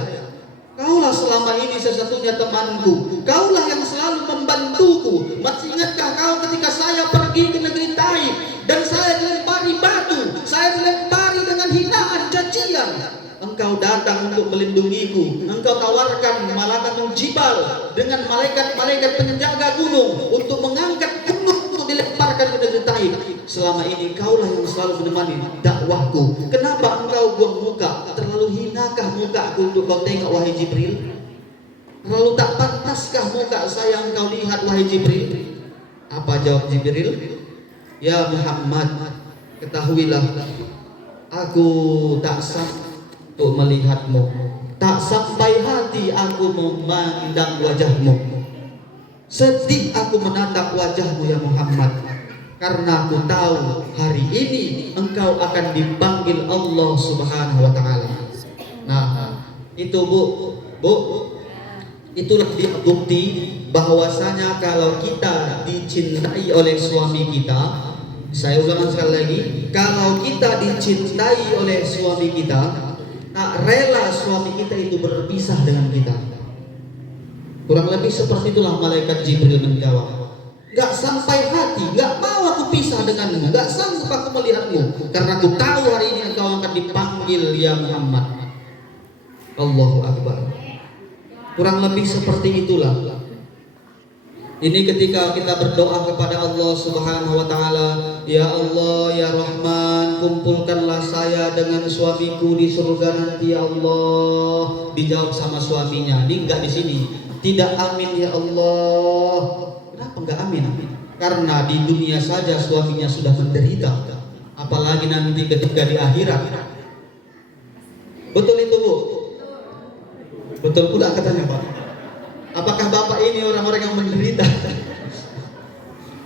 Kaulah selama ini sesatunya temanku. Kaulah yang selalu membantuku. Masih ingatkah kau ketika saya pergi ke negeri Taif dan saya dilempari batu, saya dilempari dengan hinaan, cacian? Engkau datang untuk melindungiku. Engkau tawarkan malaikat jibal dengan malaikat-malaikat penjaga gunung untuk mengangkat gunung untuk dilemparkan ke negeri Taif. Selama ini kaulah yang selalu menemani dakwahku. Kenapa engkau buang muka? Terlalu hinakah mukaku untuk kau tengok wahai Jibril? Terlalu tak pantaskah muka saya engkau lihat wahai Jibril? Apa jawab Jibril? Ya Muhammad, ketahuilah, aku tak sanggup untuk melihatmu, tak sampai hati aku memandang wajahmu. Sedih aku menatap wajahmu ya Muhammad, karena aku tahu hari ini engkau akan dipanggil Allah Subhanahu wa Ta'ala. Nah, itu Bu, itulah dia bukti bahwasanya kalau kita dicintai oleh suami kita. Saya ulangi sekali lagi, kalau kita dicintai oleh suami kita, tak rela suami kita itu berpisah dengan kita. Kurang lebih seperti itulah malaikat Jibril menjawab. Gak sampai hati, gak mau aku pisah denganmu, gak sanggup aku melihatmu, karena aku tahu hari ini engkau akan dipanggil ya Muhammad. Allahu Akbar. Kurang lebih seperti itulah. Ini ketika kita berdoa kepada Allah Subhanahu wa Ta'ala, ya Allah ya Rahman, kumpulkanlah saya dengan suamiku di surga nanti ya Allah. Dijawab sama suaminya, ini enggak di sini. Tidak, amin ya Allah. Kenapa Enggak, amin. Karena di dunia saja suaminya sudah menderita, apalagi nanti ketika di akhirat. Betul itu, Bu? Betul pula katanya, Pak. Apakah Bapak ini orang-orang yang menderita?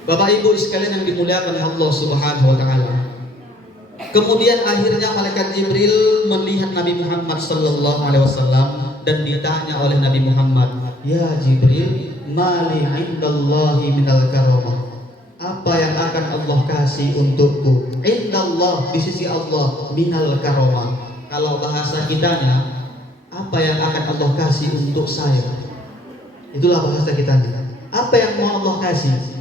Bapak Ibu sekalian yang dimuliakan Allah Subhanahu wa taala. Kemudian akhirnya malaikat Jibril melihat Nabi Muhammad sallallahu alaihi wasallam dan ditanya oleh Nabi Muhammad, "Ya Jibril, mali indallahi minal karamah." Apa yang akan Allah kasih untukku? Indallah, di sisi Allah, minal karamah. Kalau bahasa kitanya, apa yang akan Allah kasih untuk saya? Itulah bahasa kitanya. Apa yang mau Allah kasih?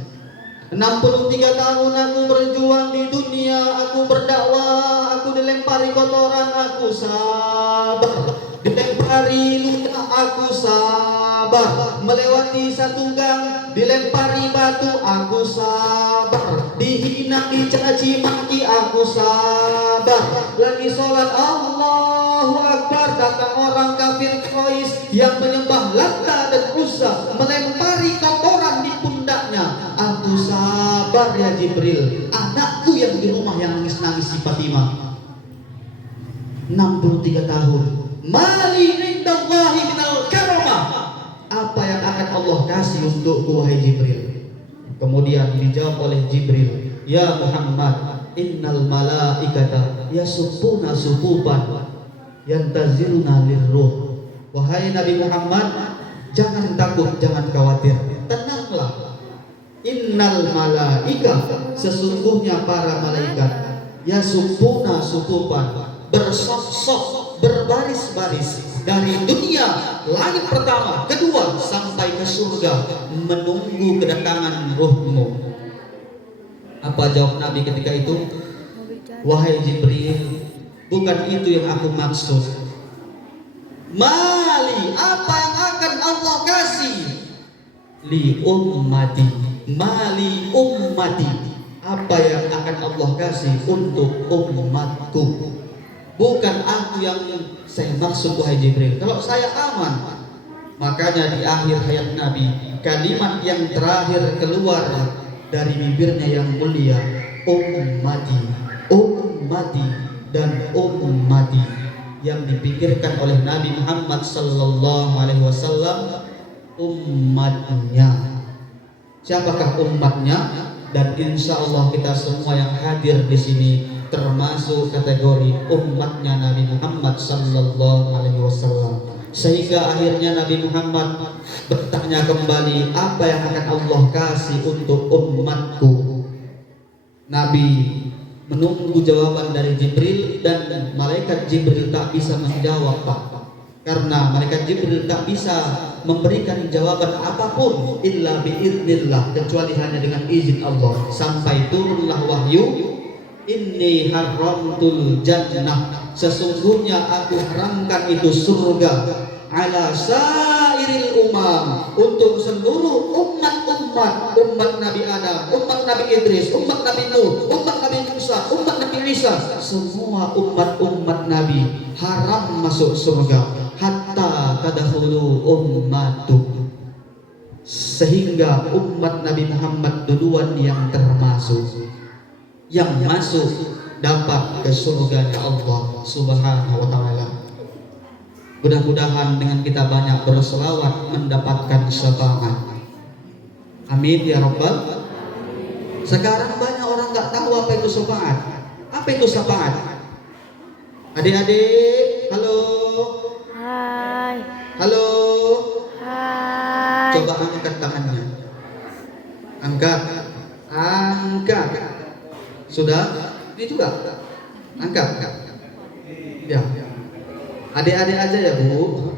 63 tahun aku berjuang di dunia, aku berdakwah, aku dilempari kotoran, aku sabar. Dilempari luka, aku sabar. Melewati satu gang, dilempari batu, aku sabar. Dihina, dicaci maki, aku sabar. Lagi sholat, Allahu Akbar, datang orang kafir Quraisy yang menyembah Lata dan Uzza, melempari kotoran di pundaknya. Aku sabar ya Jibril. Anakku yang di rumah yang nangis-nangis si Fatimah, 63 tahun. Mali indallahi minal karamah. Apa yang akan Allah kasih untukku wahai Jibril? Kemudian dijawab oleh Jibril, "Ya Muhammad, innal malaikata yasubbuna sububan yantaziluna lirruh." Wahai Nabi Muhammad, jangan takut, jangan khawatir, tenanglah. Innal malaika, sesungguhnya para malaikat, yasubbuna sububan, bersop-sop, berbaris-baris dari dunia langit pertama, kedua sampai ke surga, menunggu kedatangan ruhmu. Apa jawab Nabi ketika itu? "Wahai Jibril, bukan itu yang aku maksud. Mali, apa yang akan Allah kasih? Li ummati, mali ummati, apa yang akan Allah kasih untuk umatku. Bukan aku yang saya maksud wahai Jibril. Kalau saya aman." Makanya di akhir hayat Nabi, kalimat yang terakhir keluar dari bibirnya yang mulia, ummati, ummati, dan ummati, yang dipikirkan oleh Nabi Muhammad sallallahu alaihi wasallam, umatnya. Siapakah umatnya? Dan insya Allah kita semua yang hadir di sini termasuk kategori umatnya Nabi Muhammad sallallahu alaihi wasallam. Sehingga akhirnya Nabi Muhammad bertanya kembali, apa yang akan Allah kasih untuk umatku? Nabi menunggu jawaban dari Jibril, dan malaikat Jibril tak bisa menjawab, Pak. Karena malaikat Jibril tak bisa memberikan jawaban apapun illa biiznillah, kecuali hanya dengan izin Allah. Sampai turunlah wahyu, inni haramtul jannah, sesungguhnya aku haramkan itu surga, ala sairil umam, untuk seluruh umat-umat, umat Nabi Adam, umat Nabi Idris, umat Nabi Nuh, umat Nabi Musa, umat Nabi Isa, semua umat-umat Nabi haram masuk surga, hatta tadkhulu ummatu, sehingga umat Nabi Muhammad duluan yang termasuk, yang masuk dapat ke surganya Allah Subhanahu wa taala. Mudah-mudahan dengan kita banyak berselawat mendapatkan syafaat. Amin ya rabbal. Sekarang banyak orang nggak tahu apa itu syafaat. Apa itu syafaat? Adik-adik, halo. Hai. Halo. Hai. Coba angkat tangannya. Angkat. Angkat. Sudah? Ini juga. Angkat. Ya. Adik-adik aja ya, Bu.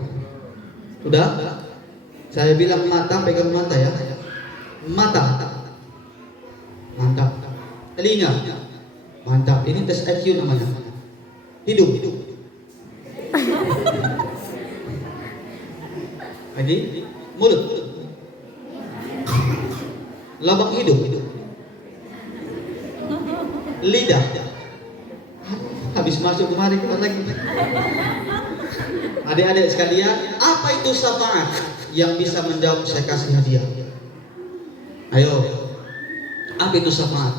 Sudah? Saya bilang mata, pegang mata ya. Mata. Mantap. Telinga. Mantap. Ini tes IQ namanya. Hidung. Lagi. Mulut. Lubang hidung. Lidah. Habis masuk kemari keluar lagi. Adik-adik sekalian, apa itu syafaat? Yang bisa menjawab saya kasih hadiah. Ayo, apa itu syafaat?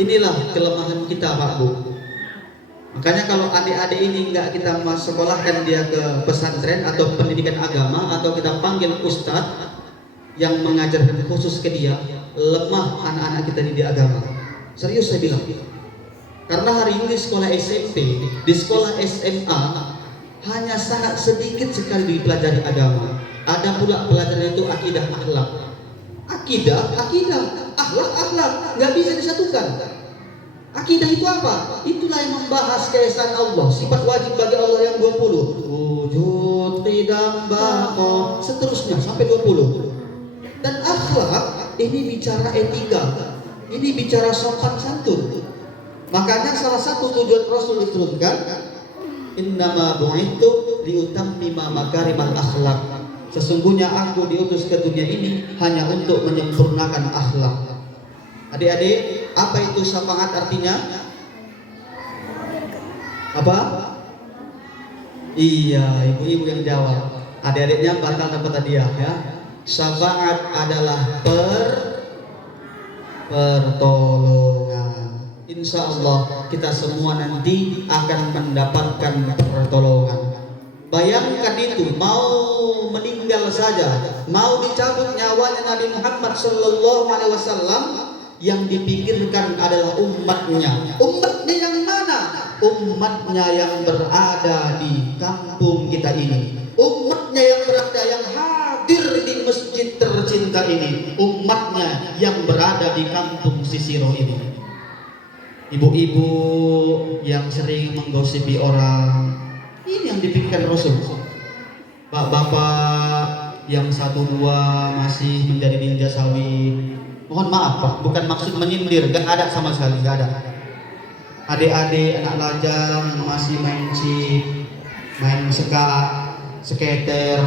Inilah kelemahan kita, Pak Bu. Makanya kalau adik-adik ini nggak kita sekolahkan dia ke pesantren atau pendidikan agama, atau kita panggil ustadz yang mengajarkan khusus ke dia, lemah anak-anak kita di agama. Serius saya bilang. Karena hari ini di sekolah SMP, di sekolah SMA hanya sangat sedikit sekali dipelajari agama. Ada pula pelajaran itu akidah, akhlak. Akidah, akhlak, nggak bisa disatukan. Akidah itu apa? Itulah yang membahas keesaan Allah, sifat wajib bagi Allah yang 20, wujud, qidam, baqa, seterusnya sampai 20. Dan akhlak ini bicara etika, ini bicara sopan santun. Makanya salah satu tujuan Rasul diturunkan, innama bu'ithu liutammima makarimal akhlak. Sesungguhnya aku diutus ke dunia ini hanya untuk menyempurnakan akhlak. Adik-adik, apa itu syafaat artinya? Apa? Iya, ibu-ibu yang jawab. Adik-adiknya bakal dapat hadiah ya. Syafaat adalah pertolongan. Insya Allah kita semua nanti akan mendapatkan pertolongan. Bayangkan itu, mau meninggal saja, mau dicabut nyawanya Nabi Muhammad SAW, yang dipikirkan adalah umatnya. Umatnya yang mana? Umatnya yang berada di kampung kita ini. Umatnya yang berada, yang hadir di masjid tercinta ini. Umatnya yang berada di kampung Sisiro ini. Ibu-ibu yang sering menggosipi orang, ini yang dipikirkan Rasul. Bapak yang 1-2 masih menjadi ninja sawit, mohon maaf Pak, bukan maksud menyindir, gak ada sama sekali, gak ada. Adik-adik, anak lajang yang masih main chip, main skater,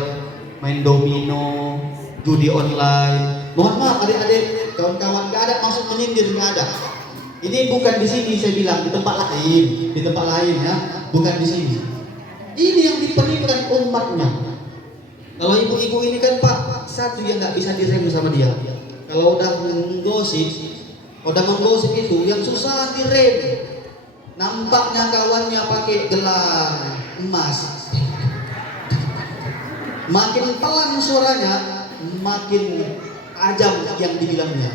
main domino, judi online, mohon maaf adik-adik, kawan-kawan, gak ada maksud menyindir, gak ada. Ini bukan di sini saya bilang, di tempat lain ya, bukan di sini. Ini yang diperlukan umatnya. Kalau ibu-ibu ini kan Pak, satu yang nggak bisa direm sama dia. Kalau udah menggosip itu yang susah direm. Nampaknya kawannya pakai gelang emas, makin pelan suaranya, makin tajam yang dibilangnya.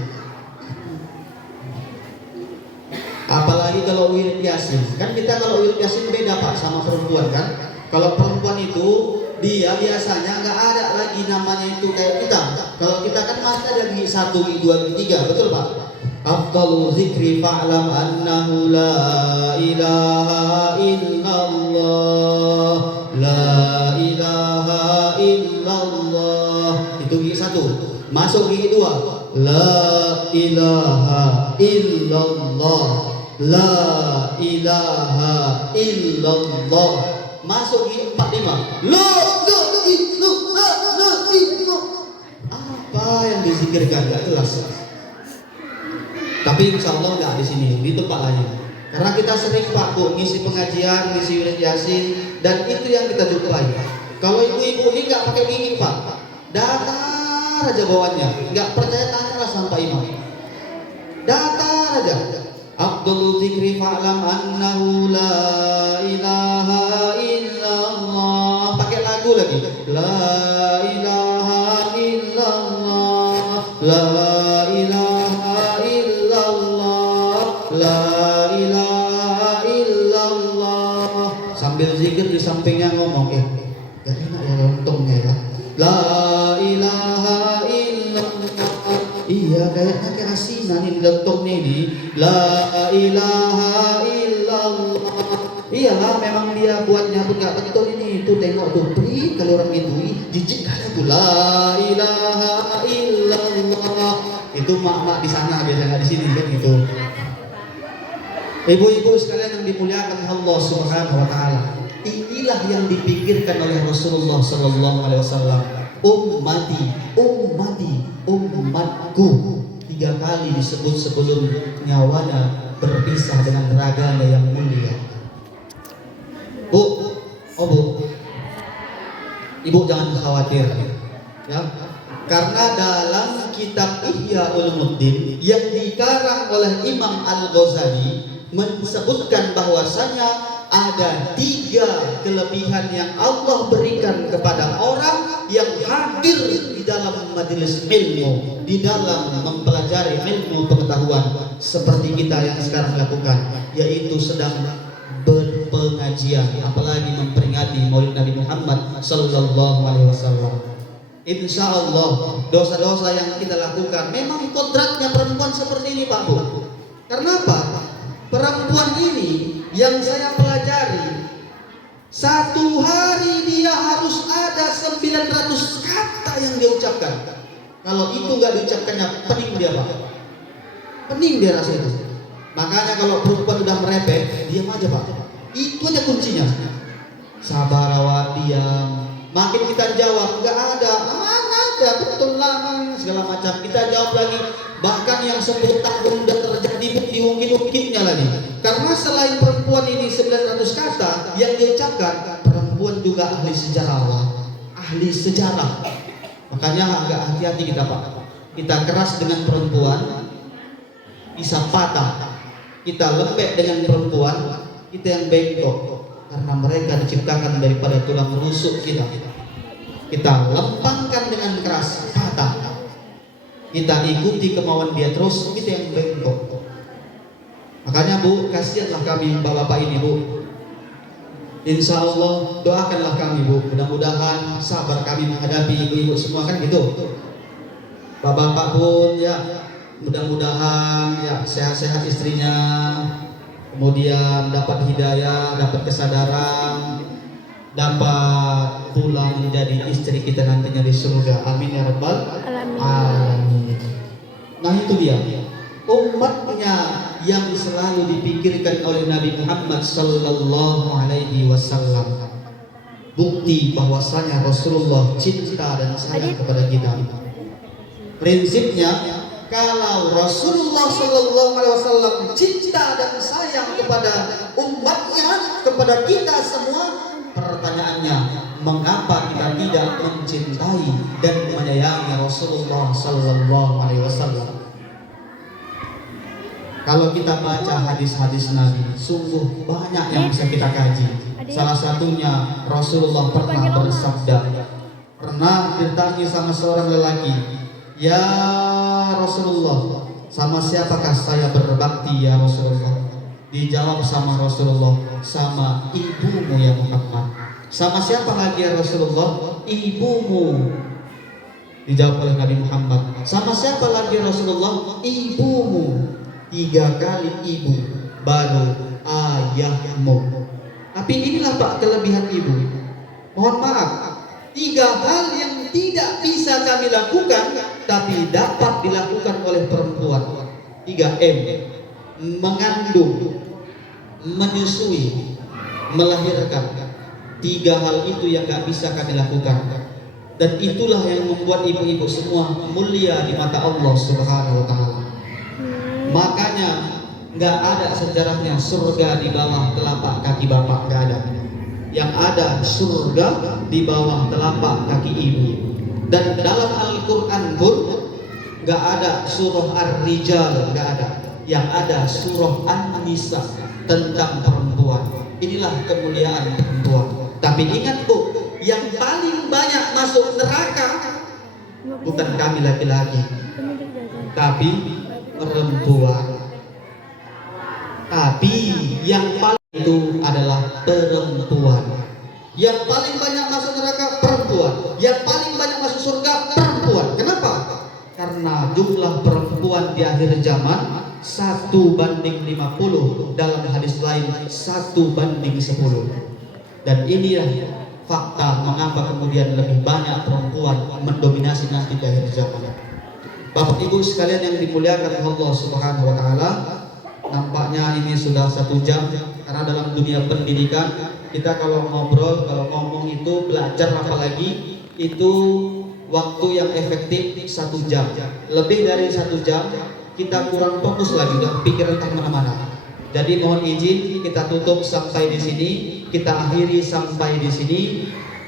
Apalagi kalau wirid yasin, kan kita kalau wirid yasin beda Pak sama perempuan kan. Kalau perempuan itu dia biasanya nggak ada lagi namanya itu kayak kita. Kalau kita kan masih ada gigi 1, gigi 2, gigi 3, betul Pak? Afdalu zikri fa'lam annahu la ilaha illallah, la ilaha illallah. Itu gigi 1. Masuk gigi 2, la ilaha illallah, la ilaha illallah. Masuk gigi 4, 5, la apa yang dizikirkan gak jelas. Tapi insya Allah nggak di sini, di tempat lain. Karena kita sering Pak Bu ngisi pengajian, ngisi wirid yasin, dan itu yang kita jumpai. Kalau ibu-ibu ini nggak pakai gigi Pak, datar aja bawaannya, nggak percaya tanya sampai imam. Datar aja. Abdul zikri fa'lam annahu la ilaha illallah. Pakai lagu lagi. La ilaha illallah, la ilaha illallah, la ilaha illallah. Sambil zikir di sampingnya ngomong, gak enak ya lontongnya ya. La ilaha illallah. Iya, kayaknya kayak asinan ini lontongnya ini. La ilaha illallah. Iyalah, memang dia buatnya pun gak betul ini. Itu tengok tuh, pri kalau orang itu jijik kan tuh. La ilaha illallah. Itu mak-mak di sana biasanya, nggak di sini kan gitu. Ibu-ibu sekalian yang dimuliakan Allah Subhanahu wa taala. Inilah yang dipikirkan oleh Rasulullah sallallahu alaihi wasallam. Ummati, ummati, ummatku. 3 kali disebut sebelum nyawanya berpisah dengan raganya yang mulia. Bu, Bu, Ibu jangan khawatir. Ya, karena dalam kitab Ihya Ulumuddin yang dikarang oleh Imam Al-Ghazali menyebutkan bahwasanya ada 3 kelebihan yang Allah berikan kepada orang yang hadir di dalam majelis ilmu, di dalam mempelajari ilmu pengetahuan seperti kita yang sekarang lakukan, yaitu sedang berpengajian, apalagi memperingati Maulid Nabi Muhammad sallallahu alaihi wasallam. Insya Allah dosa-dosa yang kita lakukan memang kodratnya perempuan seperti ini, Pak Bu. Karena apa? Perempuan ini yang saya pelajari, satu hari dia harus ada 900 kata yang dia ucapkan. Kalau itu nggak diucapkannya, pening dia, Pak. Pening dia rasa itu. Makanya kalau perempuan udah merepet, diam aja, Pak. Itu aja kuncinya. Sabar, awak, diam. Makin kita jawab, nggak ada, mana ada, betul lah, segala macam. Kita jawab lagi, bahkan yang 10 tahun udah terjadi diungkit-ungkitnya lagi. Karena selain perempuan ini 900 kata yang diucapkan, perempuan juga ahli sejarawan, ahli sejarah. Makanya agak hati-hati kita, Pak. Kita keras dengan perempuan, bisa patah. Kita lembek dengan perempuan, kita yang bengkok. Karena mereka diciptakan daripada tulang rusuk kita. Kita lempangkan dengan keras, patah. Kita ikuti kemauan dia terus, kita yang bengkok. Makanya Bu, kasihanlah kami bapak-bapak ini, Bu. Insya Allah doakanlah kami, Bu. Mudah-mudahan sabar kami menghadapi ibu-ibu semua, kan gitu. Bapak-bapak pun ya, mudah-mudahan ya sehat-sehat istrinya, kemudian dapat hidayah, dapat kesadaran, dapat pulang menjadi istri kita nantinya di surga. Amin ya rabbal alamin. Nah itu dia umatnya yang selalu dipikirkan oleh Nabi Muhammad sallallahu alaihi wasallam. Bukti bahwasanya Rasulullah cinta dan sayang kepada kita. Prinsipnya, kalau Rasulullah sallallahu alaihi wasallam cinta dan sayang kepada umatnya, kepada kita semua, pertanyaannya, mengapa kita tidak mencintai dan menyayangi Rasulullah sallallahu alaihi wasallam? Kalau kita baca hadis-hadis Nabi, sungguh banyak yang bisa kita kaji. Salah satunya Rasulullah pernah bersabda, pernah ditanya sama seorang lelaki, "Ya Rasulullah, sama siapakah saya berbakti ya Rasulullah?" Dijawab sama Rasulullah, "Sama ibumu ya Muhammad." "Sama siapa lagi ya Rasulullah?" "Ibumu." Dijawab oleh Nabi Muhammad, "Sama siapa lagi ya Rasulullah?" "Ibumu." 3 kali ibu, baru ayahmu. Tapi inilah Pak kelebihan ibu. Mohon maaf, 3 hal yang tidak bisa kami lakukan tapi dapat dilakukan oleh perempuan. 3M: mengandung, menyusui, melahirkan. 3 hal itu yang gak bisa kami lakukan. Dan itulah yang membuat ibu-ibu semua mulia di mata Allah Subhanahu wa Ta'ala. Makanya nggak ada sejarahnya surga di bawah telapak kaki bapak, nggak ada. Yang ada surga di bawah telapak kaki ibu. Dan dalam Al-Quran pun nggak ada surah Ar-Rijal, nggak ada. Yang ada surah An-Nisa tentang perempuan. Inilah kemuliaan perempuan. Tapi ingat Bu, yang paling banyak masuk neraka bukan kami laki-laki, tapi perempuan. Tapi yang paling itu adalah perempuan. Yang paling banyak masuk neraka perempuan. Yang paling banyak masuk surga perempuan. Kenapa? Karena jumlah perempuan di akhir zaman 1:50. Dalam hadis lain 1:10. Dan inilah fakta mengapa kemudian lebih banyak perempuan mendominasi nanti di akhir zaman. Bapak Ibu sekalian yang dimuliakan Allah Subhanahu wa Ta'ala, nampaknya ini sudah 1 jam. Karena dalam dunia pendidikan kita kalau ngobrol, kalau ngomong itu belajar apalagi itu waktu yang efektif 1 jam. Lebih dari 1 jam kita kurang fokus lagi, udah pikiran kemana-mana. Jadi mohon izin kita tutup sampai di sini, kita akhiri sampai di sini.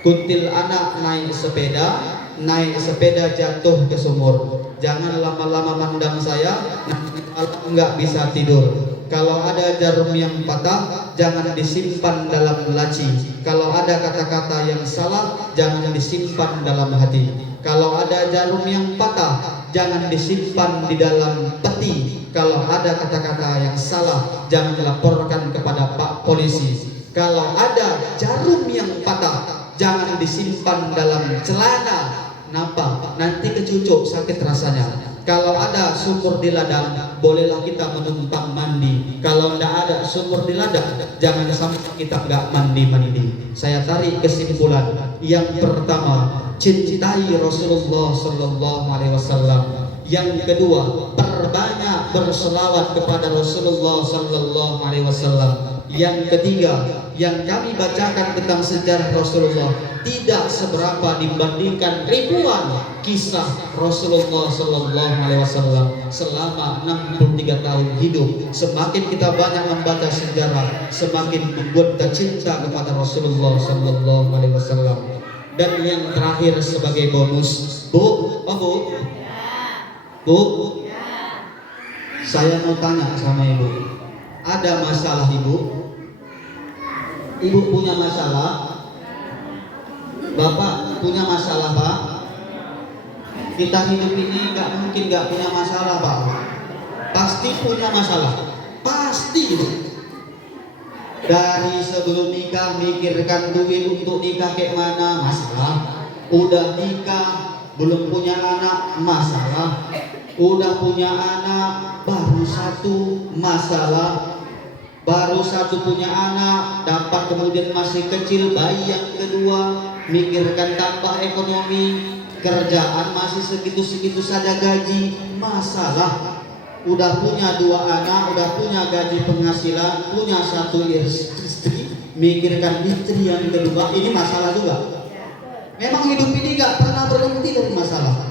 Kuntil anak naik sepeda, naik sepeda jatuh ke sumur. Jangan lama-lama mandang saya, nanti malam nggak bisa tidur. Kalau ada jarum yang patah, jangan disimpan dalam laci. Kalau ada kata-kata yang salah, jangan disimpan dalam hati. Kalau ada jarum yang patah, jangan disimpan di dalam peti. Kalau ada kata-kata yang salah, jangan dilaporkan kepada Pak Polisi. Kalau ada jarum yang patah, jangan disimpan dalam celana. Kenapa? Nanti kecucuk sakit rasanya. Kalau ada sumur di ladang, bolehlah kita menumpang mandi. Kalau tidak ada sumur di ladang, jangan sampai kita nggak mandi-mandi. Saya tarik kesimpulan. Yang pertama, cintai Rasulullah Sallallahu Alaihi Wasallam. Yang kedua, perbanyak berselawat kepada Rasulullah Sallallahu Alaihi Wasallam. Yang ketiga, yang kami bacakan tentang sejarah Rasulullah tidak seberapa dibandingkan ribuan kisah Rasulullah Sallallahu Alaihi Wasallam selama 63 tahun hidup. Semakin kita banyak membaca sejarah, semakin membuat kita cinta kepada Rasulullah Sallallahu Alaihi Wasallam. Dan yang terakhir sebagai bonus, Bu, saya mau tanya sama ibu, ada masalah ibu? Ibu punya masalah? Bapak punya masalah, Pak? Kita hidup ini nggak mungkin nggak punya masalah, Pak. Pasti punya masalah, pasti. Dari sebelum nikah mikirkan duit untuk nikah kayak mana, masalah. Udah nikah belum punya anak, masalah. Udah punya anak baru satu, masalah. Baru satu punya anak, dapat kemudian masih kecil, bayi yang kedua, mikirkan tambah ekonomi, kerjaan masih segitu-segitu saja gaji, masalah. Udah punya dua anak, udah punya gaji penghasilan, punya satu istri, mikirkan istri yang kedua, ini masalah juga. Memang hidup ini gak pernah berhenti dari masalah.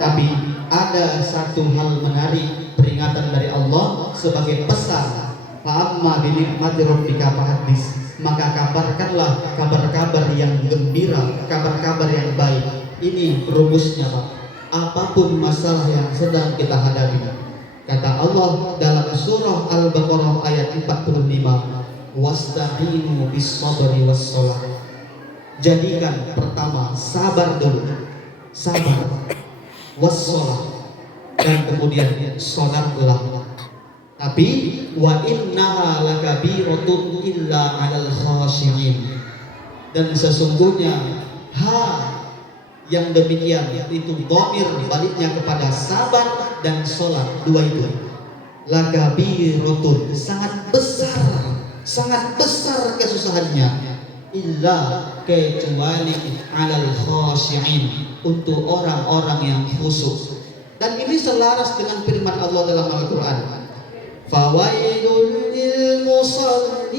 Tapi ada satu hal menarik, peringatan dari Allah sebagai pesan. Fa'amma binikmati rabbika fahaddits, maka kabarkanlah kabar-kabar yang gembira, kabar-kabar yang baik. Ini rumusnya, Pak. Apapun masalah yang sedang kita hadapi, kata Allah dalam surah Al-Baqarah ayat 45, wasta'inu bis-sabri was-shalah. Jadikan pertama sabar dulu, sabar, was-shalah, dan kemudian sholatlah. Tapi wa innaha lakabiratun illa 'alal khashi'in. Dan sesungguhnya yang demikian itu dhamir baliknya kepada sabar dan sholat, dua itu. Lakabiratun, sangat besar kesusahannya. Illa, kecuali 'alal khashi'in, untuk orang-orang yang khusyuk. Dan ini selaras dengan firman Allah dalam Al-Quran. Fawailul lil musallin,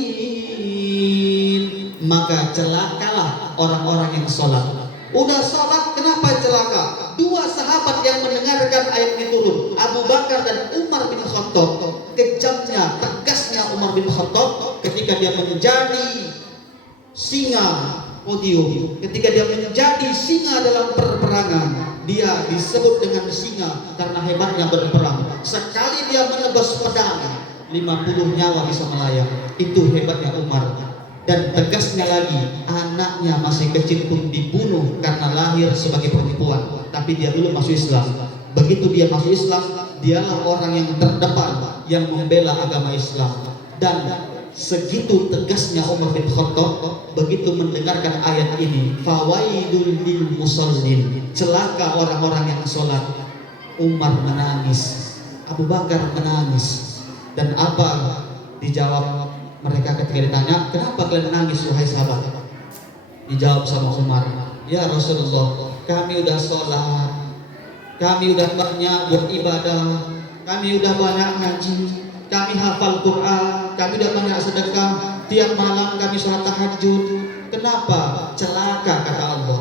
maka celakalah orang-orang yang sholat. Udah sholat, kenapa celaka? Dua sahabat yang mendengarkan ayat ini turun, Abu Bakar dan Umar bin Khattab. Kejamnya, tegasnya Umar bin Khattab ketika dia menjadi singa podium, ketika dia menjadi singa dalam perperangan. Dia disebut dengan singa karena hebatnya berperang. Sekali dia menebas pedang, 50 nyawa bisa melayang. Itu hebatnya Umar. Dan tegasnya lagi, anaknya masih kecil pun dibunuh karena lahir sebagai perempuan, tapi dia belum masuk Islam. Begitu dia masuk Islam, dialah orang yang terdepan yang membela agama Islam. Dan segitu tegasnya Umar bin Khattab begitu mendengarkan ayat ini, fawaidul lil musallin, celaka orang-orang yang sholat. Umar menangis, Abu Bakar menangis. Dan apa dijawab mereka ketika ditanya, kenapa kalian menangis wahai sahabat? Dijawab sama Umar, ya Rasulullah, kami udah sholat, kami udah banyak beribadah, kami udah banyak ngaji, kami hafal Quran, kami udah banyak sedekah, tiap malam kami sholat tahajud. Kenapa celaka, kata Allah?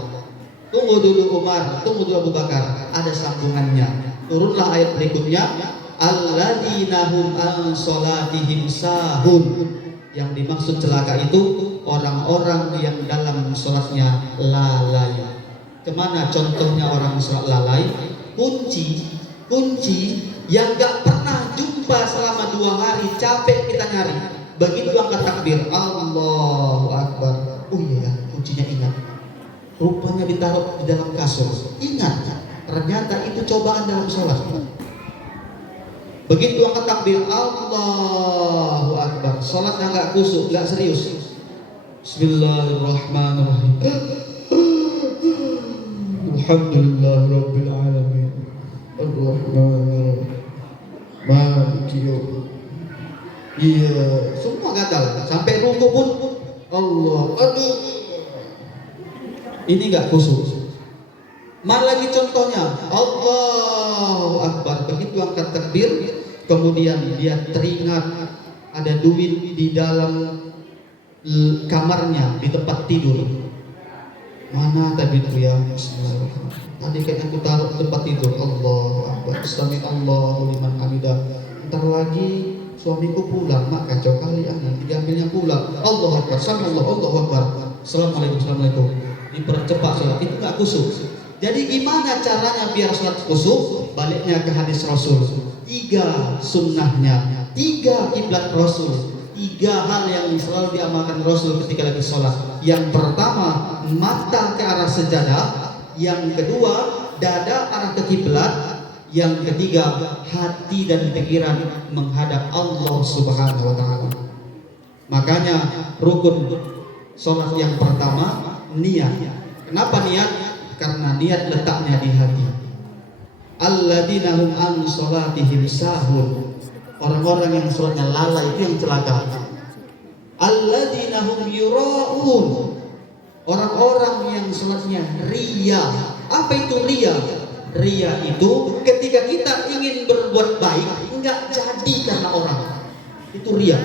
Tunggu dulu Umar, tunggu dulu Abu Bakar, ada sambungannya. Turunlah ayat berikutnya, alladzina hum an sholatihim sahun. Yang dimaksud celaka itu orang-orang yang dalam sholatnya lalai. Kemana contohnya orang sholat lalai? Kunci yang gak pernah jumpa selama 2 hari, capek kita nyari. Begitu angkat takbir, Allahu Akbar. Oh iya, kuncinya ingat. Rupanya ditaruh di dalam kasur. Ingat, ternyata itu cobaan dalam sholat. Begitu angkat takbir, Allahu Akbar. Sholatnya gak kusuk, gak serius. Bismillahirrahmanirrahim. Alhamdulillah Rabbil Alamin Ar-Rahmanir Maliki Yawmiddin. Iya, semua gatal. Sampai ruku pun Allah, aduh. Ini enggak khusus. Mana lagi contohnya? Allahu Akbar. Begitu angkat takbir, kemudian dia teringat ada duit di dalam kamarnya, di tempat tidur. Mana tadi itu ya? Bismillahirrahmanirrahim. Tadi kayaknya aku taruh di tempat tidur. Allahu Akbar. Sami Allahu liman hamidah. Ntar lagi suamiku pulang, mak kacau kali anak. Diambilnya pulang. Allahu Akbar. Sami Allahu Akbar. Assalamualaikum. Dipercepat sholat. Itu nggak khusyuk. Jadi gimana caranya biar sholat khusyuk? Baliknya ke hadis Rasul. 3 sunnahnya, 3 kiblat Rasul. 3 hal yang selalu diamalkan Rasul ketika lagi sholat. Yang pertama, mata ke arah sejadah. Yang kedua, dada arah ke kiblat. Yang ketiga, hati dan pikiran menghadap Allah Subhanahu wa Ta'ala. Makanya rukun sholat yang pertama, niat. Kenapa niat? Karena niat letaknya di hati. Alladzina hum an sholatihim sahun. Orang-orang yang sholatnya lalai itu yang celaka. Alladzina hum yura'un. Orang-orang yang sholatnya riya. Apa itu riya? Riya itu ketika kita ingin berbuat baik enggak jadi karena orang. Itu riya.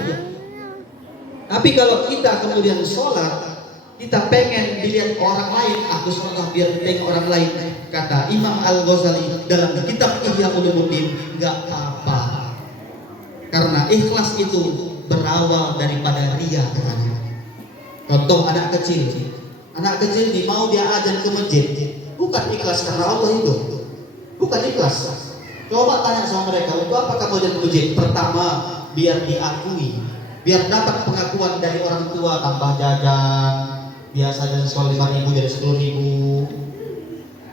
Tapi kalau kita kemudian sholat, kita pengen dilihat orang lain, aku sholat biar tengok orang lain. Kata Imam Al-Ghazali dalam kitab Ihya Ulumuddin, enggak apa-apa. Karena ikhlas itu berawal daripada riya. Contoh anak kecil mau dia azan ke masjid, bukan ikhlas karena Allah itu, bukan ikhlas. Coba tanya sama mereka, untuk apa kamu azan ke masjid? Pertama, biar diakui, biar dapat pengakuan dari orang tua, tambah jajan, biasanya soal 5.000 jadi 10.000.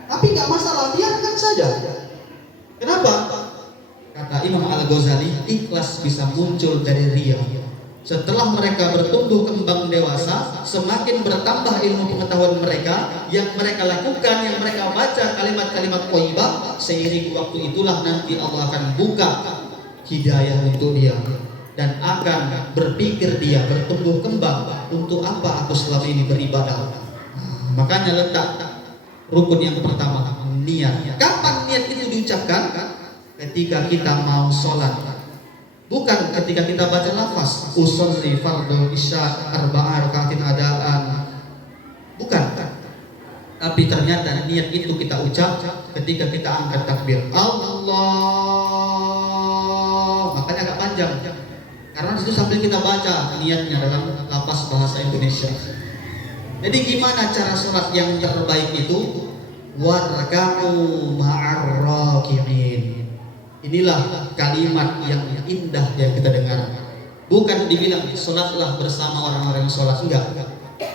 Tapi nggak masalah, biarkan saja. Kenapa? Kata Imam Al-Ghazali, ikhlas bisa muncul dari riya. Setelah mereka bertumbuh kembang dewasa, semakin bertambah ilmu pengetahuan mereka, yang mereka lakukan, yang mereka baca kalimat-kalimat thayyibah, seiring waktu itulah nanti Allah akan buka hidayah untuk dia dan akan berpikir dia bertumbuh kembang, untuk apa aku selama ini beribadah. Makanya letak rukun yang pertama, niat. Kapan niat itu diucapkan? Ketika kita mau sholat, bukan ketika kita baca lafaz usolli fardhu isya arba'a rakaatin adaan, bukan. Tapi ternyata niat itu kita ucap ketika kita angkat takbir Allah. Makanya agak panjang, karena itu sambil kita baca niatnya dalam lafaz bahasa Indonesia. Jadi gimana cara sholat yang terbaik itu? Warka'u ma'ar raki'in. Inilah kalimat yang indah yang kita dengar. Bukan dibilang sholatlah bersama orang-orang yang sholat, enggak.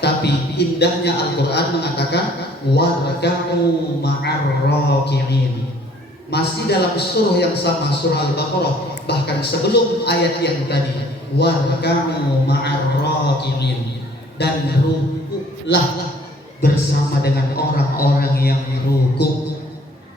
Tapi indahnya Al-Quran mengatakan warka'u ma'ar raki'in. Masih dalam surah yang sama, surah Al-Baqarah. Bahkan sebelum ayat yang tadi, warka'u ma'ar raki'in. Dan ruku'lah bersama dengan orang-orang yang ruku'.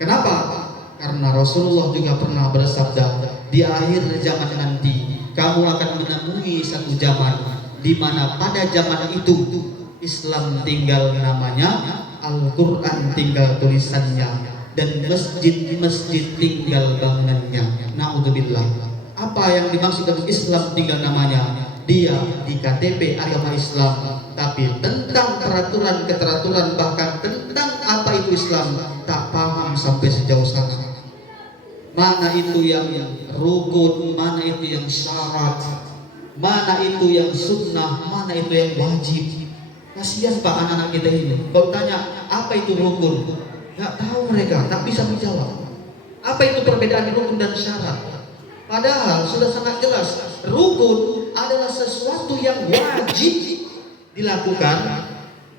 Kenapa? Karena Rasulullah juga pernah bersabda, di akhir zaman nanti kamu akan menemui satu zaman di mana pada zaman itu Islam tinggal namanya, Al-Quran tinggal tulisannya, dan masjid-masjid tinggal bangunannya. Na'udzubillah. Apa yang dimaksud dengan Islam tinggal namanya? Dia di KTP agama Islam, tapi tentang peraturan-keteraturan, bahkan tentang apa itu Islam, tak paham sampai sejauh sana. Mana itu yang rukun, mana itu yang syarat, mana itu yang sunnah, mana itu yang wajib. Kasihan Pak anak-anak kita ini. Kalau tanya apa itu rukun, nggak tahu mereka, tak bisa menjawab. Apa itu perbedaan rukun dan syarat? Padahal sudah sangat jelas, rukun adalah sesuatu yang wajib dilakukan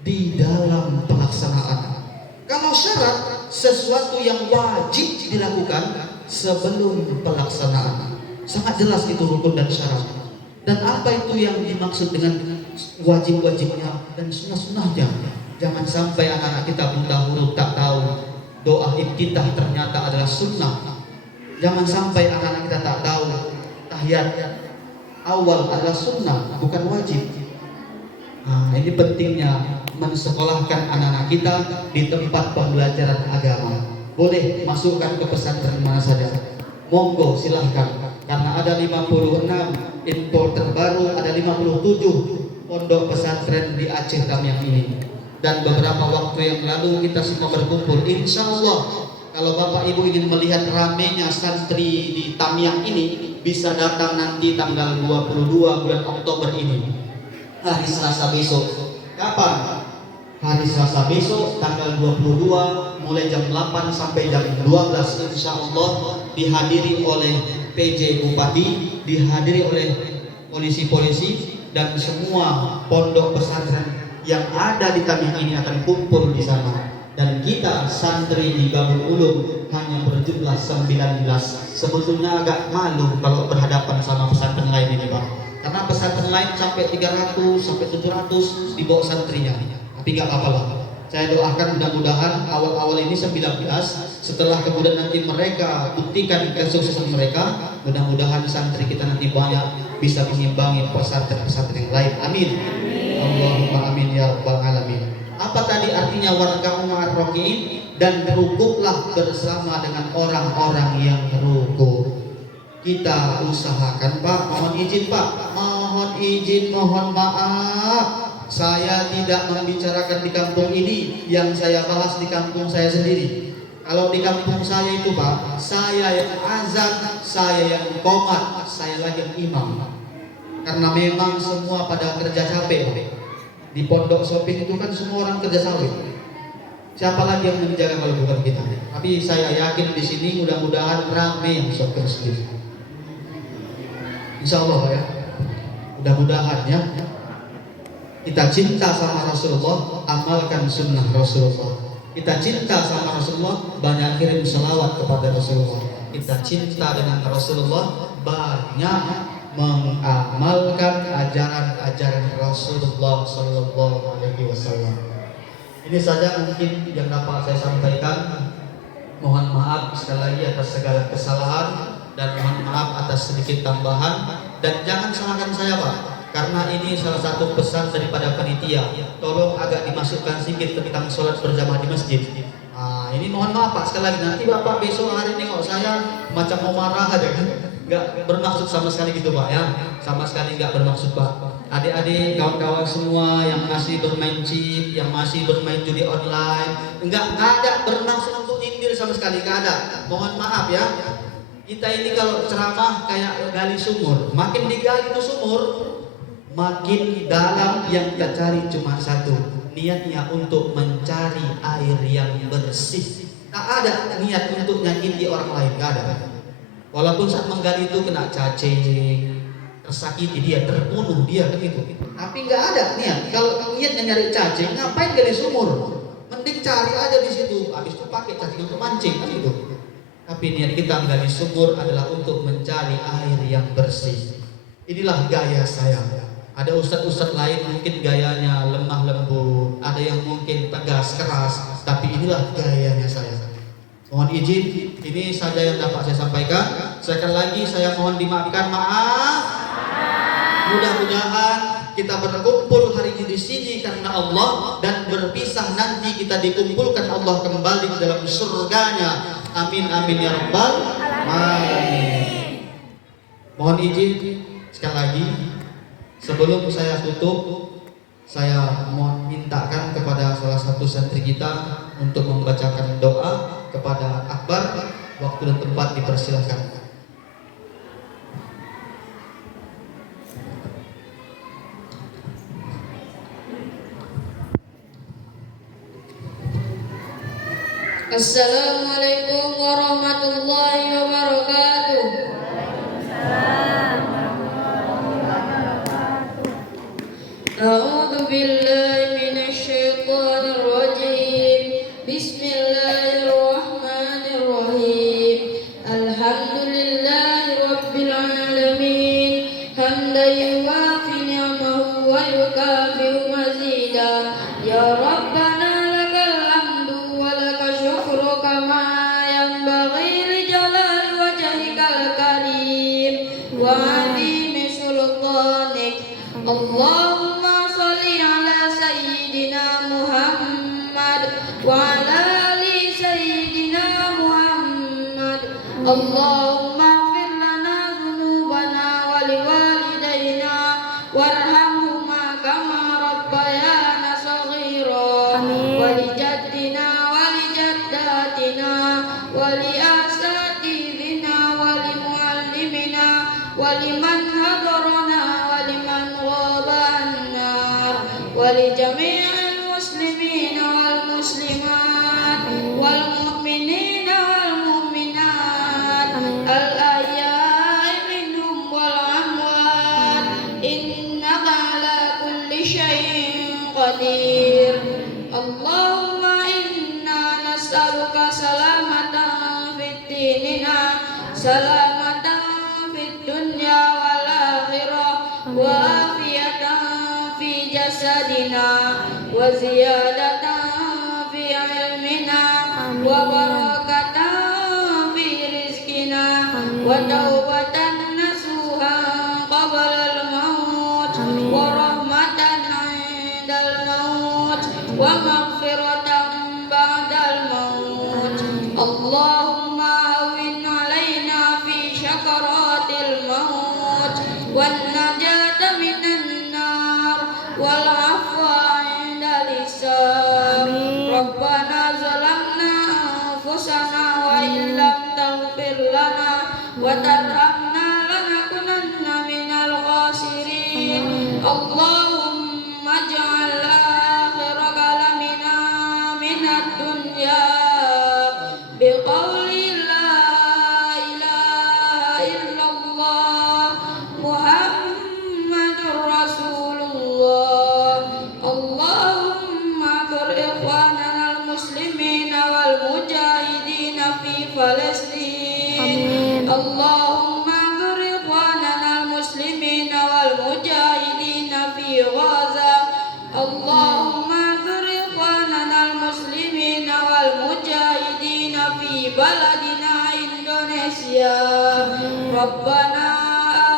di dalam pelaksanaan. Kalau syarat, sesuatu yang wajib dilakukan sebelum pelaksanaan. Sangat jelas itu rukun dan syarat. Dan apa itu yang dimaksud dengan wajib-wajibnya dan sunnah-sunnahnya? Jangan sampai anak-anak kita buta huruf tak tahu doa iftitah ternyata adalah sunnah. Jangan sampai anak-anak kita tak tahu tahiyat awal adalah sunnah, bukan wajib. Nah, ini pentingnya mensekolahkan anak-anak kita di tempat pembelajaran agama. Boleh masukkan ke pesantren mana saja. Monggo silahkan. Karena ada 56 info terbaru, ada 57 pondok pesantren di Aceh Tamiang ini. Dan beberapa waktu yang lalu kita semua berkumpul. Insya Allah kalau Bapak Ibu ingin melihat ramenya santri di Tamiang ini, bisa datang nanti tanggal 22 bulan Oktober ini, hari Selasa besok. Kapan? Hari Selasa besok tanggal 22 mulai jam 8 sampai jam 12, insya Allah dihadiri oleh PJ Bupati, dihadiri oleh polisi-polisi, dan semua pondok pesantren yang ada di Tamiang ini akan kumpul di sana. Dan kita santri di Babul Ulum hanya berjumlah 19. Sebetulnya agak malu kalau berhadapan sama pesantren lain ini Pak, karena pesantren lain sampai 300 sampai 700 dibawa santrinya. Tapi nggak apa-apa lah. Saya doakan mudah-mudahan awal-awal ini 19, setelah kemudian nanti mereka buktikan kesuksesan mereka, mudah-mudahan santri kita nanti banyak bisa mengimbangi pesantren-pesantren yang lain. Amin. Allahumma amin ya rabbal alamin. Apa tadi artinya warga Umar Rokiin? Dan rukuklah bersama dengan orang-orang yang rukuk. Kita usahakan Pak, mohon izin Pak, mohon izin, mohon maaf, saya tidak membicarakan di kampung ini, yang saya bahas di kampung saya sendiri. Kalau di kampung saya itu Pak, saya yang azan, saya yang qomat, saya lagi yang imam. Karena memang semua pada kerja capek. Di pondok shopping itu kan semua orang kerja sawit. Siapa lagi yang menjaga kalau bukan kita? Tapi saya yakin di sini mudah-mudahan ramai yang shopping sendiri. Insya Allah ya. Mudah-mudahan ya. Kita cinta sama Rasulullah, amalkan sunnah Rasulullah. Kita cinta sama Rasulullah, banyak kirim selawat kepada Rasulullah. Kita cinta dengan Rasulullah, banyak mengamalkan ajaran-ajaran Rasulullah Sallallahu Alaihi Wasallam. Ini saja mungkin yang dapat saya sampaikan. Mohon maaf sekali lagi atas segala kesalahan dan mohon maaf atas sedikit tambahan. Dan jangan salahkan saya Pak, karena ini salah satu pesan daripada panitia. Tolong agak dimasukkan sedikit tentang sholat berjamaah di masjid. Ini mohon maaf Pak sekali lagi. Nanti Bapak besok hari nengok saya macam mau marah aja kan? Nggak bermaksud sama sekali gitu Pak ya, sama sekali nggak bermaksud Pak. Adik-adik, kawan-kawan semua yang masih bermain chip, yang masih bermain judi online, nggak ada bermaksud untuk nyindir sama sekali, nggak ada. Mohon maaf ya. Kita ini kalau ceramah kayak gali sumur, makin digali itu sumur, makin dalam. Yang kita cari cuma satu, niatnya untuk mencari air yang bersih. Tak ada niat untuk nyakiti orang lain, nggak ada. Walaupun saat menggali itu kena cacing, tersakiti dia, terbunuh dia kan itu. Tapi nggak ada niat. Kalau niatnya nyari cacing, ngapain gali sumur? Mending cari aja di situ. Habis itu pakai cacing untuk mancing kan itu. Tapi niat kita menggali sumur adalah untuk mencari air yang bersih. Inilah gaya saya. Ada ustadz-ustadz lain mungkin gayanya lemah lembut, ada yang mungkin tegas keras. Tapi inilah gayanya saya. Mohon izin, ini saja yang dapat saya sampaikan. Sekali lagi saya mohon dimaafkan, maaf. Mudah-mudahan kita berkumpul hari ini di sini karena Allah, dan berpisah nanti kita dikumpulkan Allah kembali ke dalam surganya. Amin amin ya rabbal alamin. Mohon izin sekali lagi, sebelum saya tutup, saya mau mintakan kepada salah satu santri kita untuk membacakan doa kepada Akbar. Waktu dan tempat dipersilahkan. Assalamualaikum warahmatullahi wabarakatuh. A'udzu billahi minasy syaithanir rajim. Bismillahirrahmanirrahim. Alhamdulillahi rabbil alamin. Hamdan yuwafi ni'amahu wa yukafi'u mazida. Ya Rabbana lakal hamdu wa lakal syukru kama yanbaghi li jalali wajhikal karim wa 'azimi sultanik. Allahumma sholli ala sayyidina Muhammad wa ala ali sayyidina Muhammad. Allahumma ighfir lana dhunubana wa liwalidayna warhamhuma kama rabbayana shaghira. Amin. Wa li jaddina wa li jaddatina wa li asatidina wa li muallimina wa liman hadarana wa liman ghaba anna wa li jami'il muslimina wal muslimat wal mu'minina wal mu'minat al ahya'i minhum wal amwat innaka ala kulli syai'in qadir. Allahumma inna nas'aluka salamatan fid dinina salamatan fid dunya wal akhirah wa afiyatan fi jasadina wa ziyadatan fi ilmina wa barakatan fi rizkina wa taubatan nasuhan qabla al-maut wa rahmatan 'indal maut wa maghfiratan ba'dal maut. Allahumma hawwin 'alaina fi syakaratil maut wan najata minan nar wal 'afwa 'indal hisab. Rabbana zalamna anfusana wa illam taghfir lana wa tarhamna lanakunanna minal khasirin. Allahumma ij'al akhira kalamina minad dunya biqauli la ilaha illallah Muhammadur Rasulullah. Allahumma ighfir ikhwanana al-muslimina wal mujahidina fi Palestin. Amin. Allahumma ighfir ikhwanana al-muslimina wal mujahidina fi Gaza. Allahumma ighfir ikhwanana al-muslimina wal mujahidina fi baladina Indonesia. Rabbana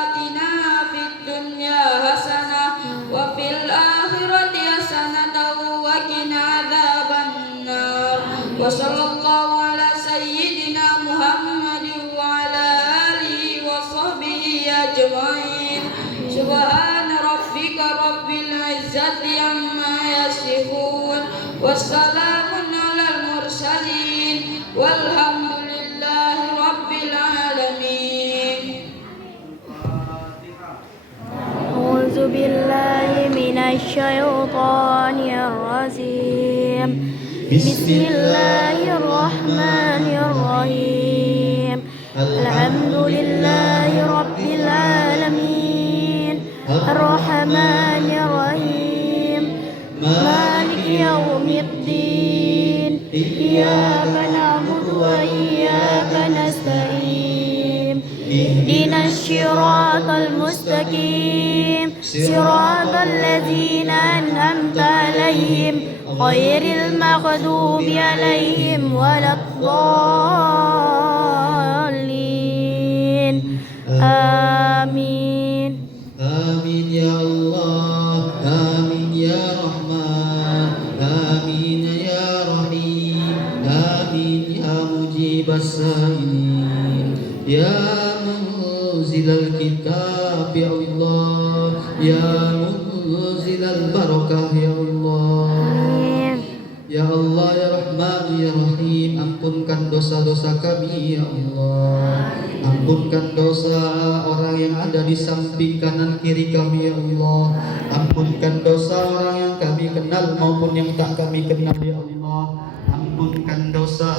atina fid dunya hasanah wa fil akhirati hasanah wa qina adzabannar. Wa sallallahu ala sayyidina Muhammadin wa ala alihi wa sahbihi ajma'in. Subhana rabbika rabbil izzati amma yasifun wassalamun alal mursalin walhamdulillahi rabbil alamin. أعوذ بالله من الشيطان الرجيم. بسم الله الرحمن الرحيم. الحمد لله رب العالمين الرحمن الرحيم مالك يوم الدين إياك نعبد وإياك نستعين اهدنا الصراط المستقيم صراط الذين أنعمت عليهم غير المغضوب عليهم ولا الضالين آمين. Amin ya Allah, amin ya Rahman, amin ya Rahim, amin ya Mujibas sa'ilin, ya Munzilal kitab ya Allah, ya Munzilal barakah ya Allah. Amin. Ya Allah ya Rahman ya Rahim, ampunkan dosa-dosa kami ya Allah. Ampunkan dosa orang yang ada di samping kanan kiri kami ya Allah. Ampunkan dosa orang yang kami kenal maupun yang tak kami kenal ya Allah. Ampunkan ampunkan dosa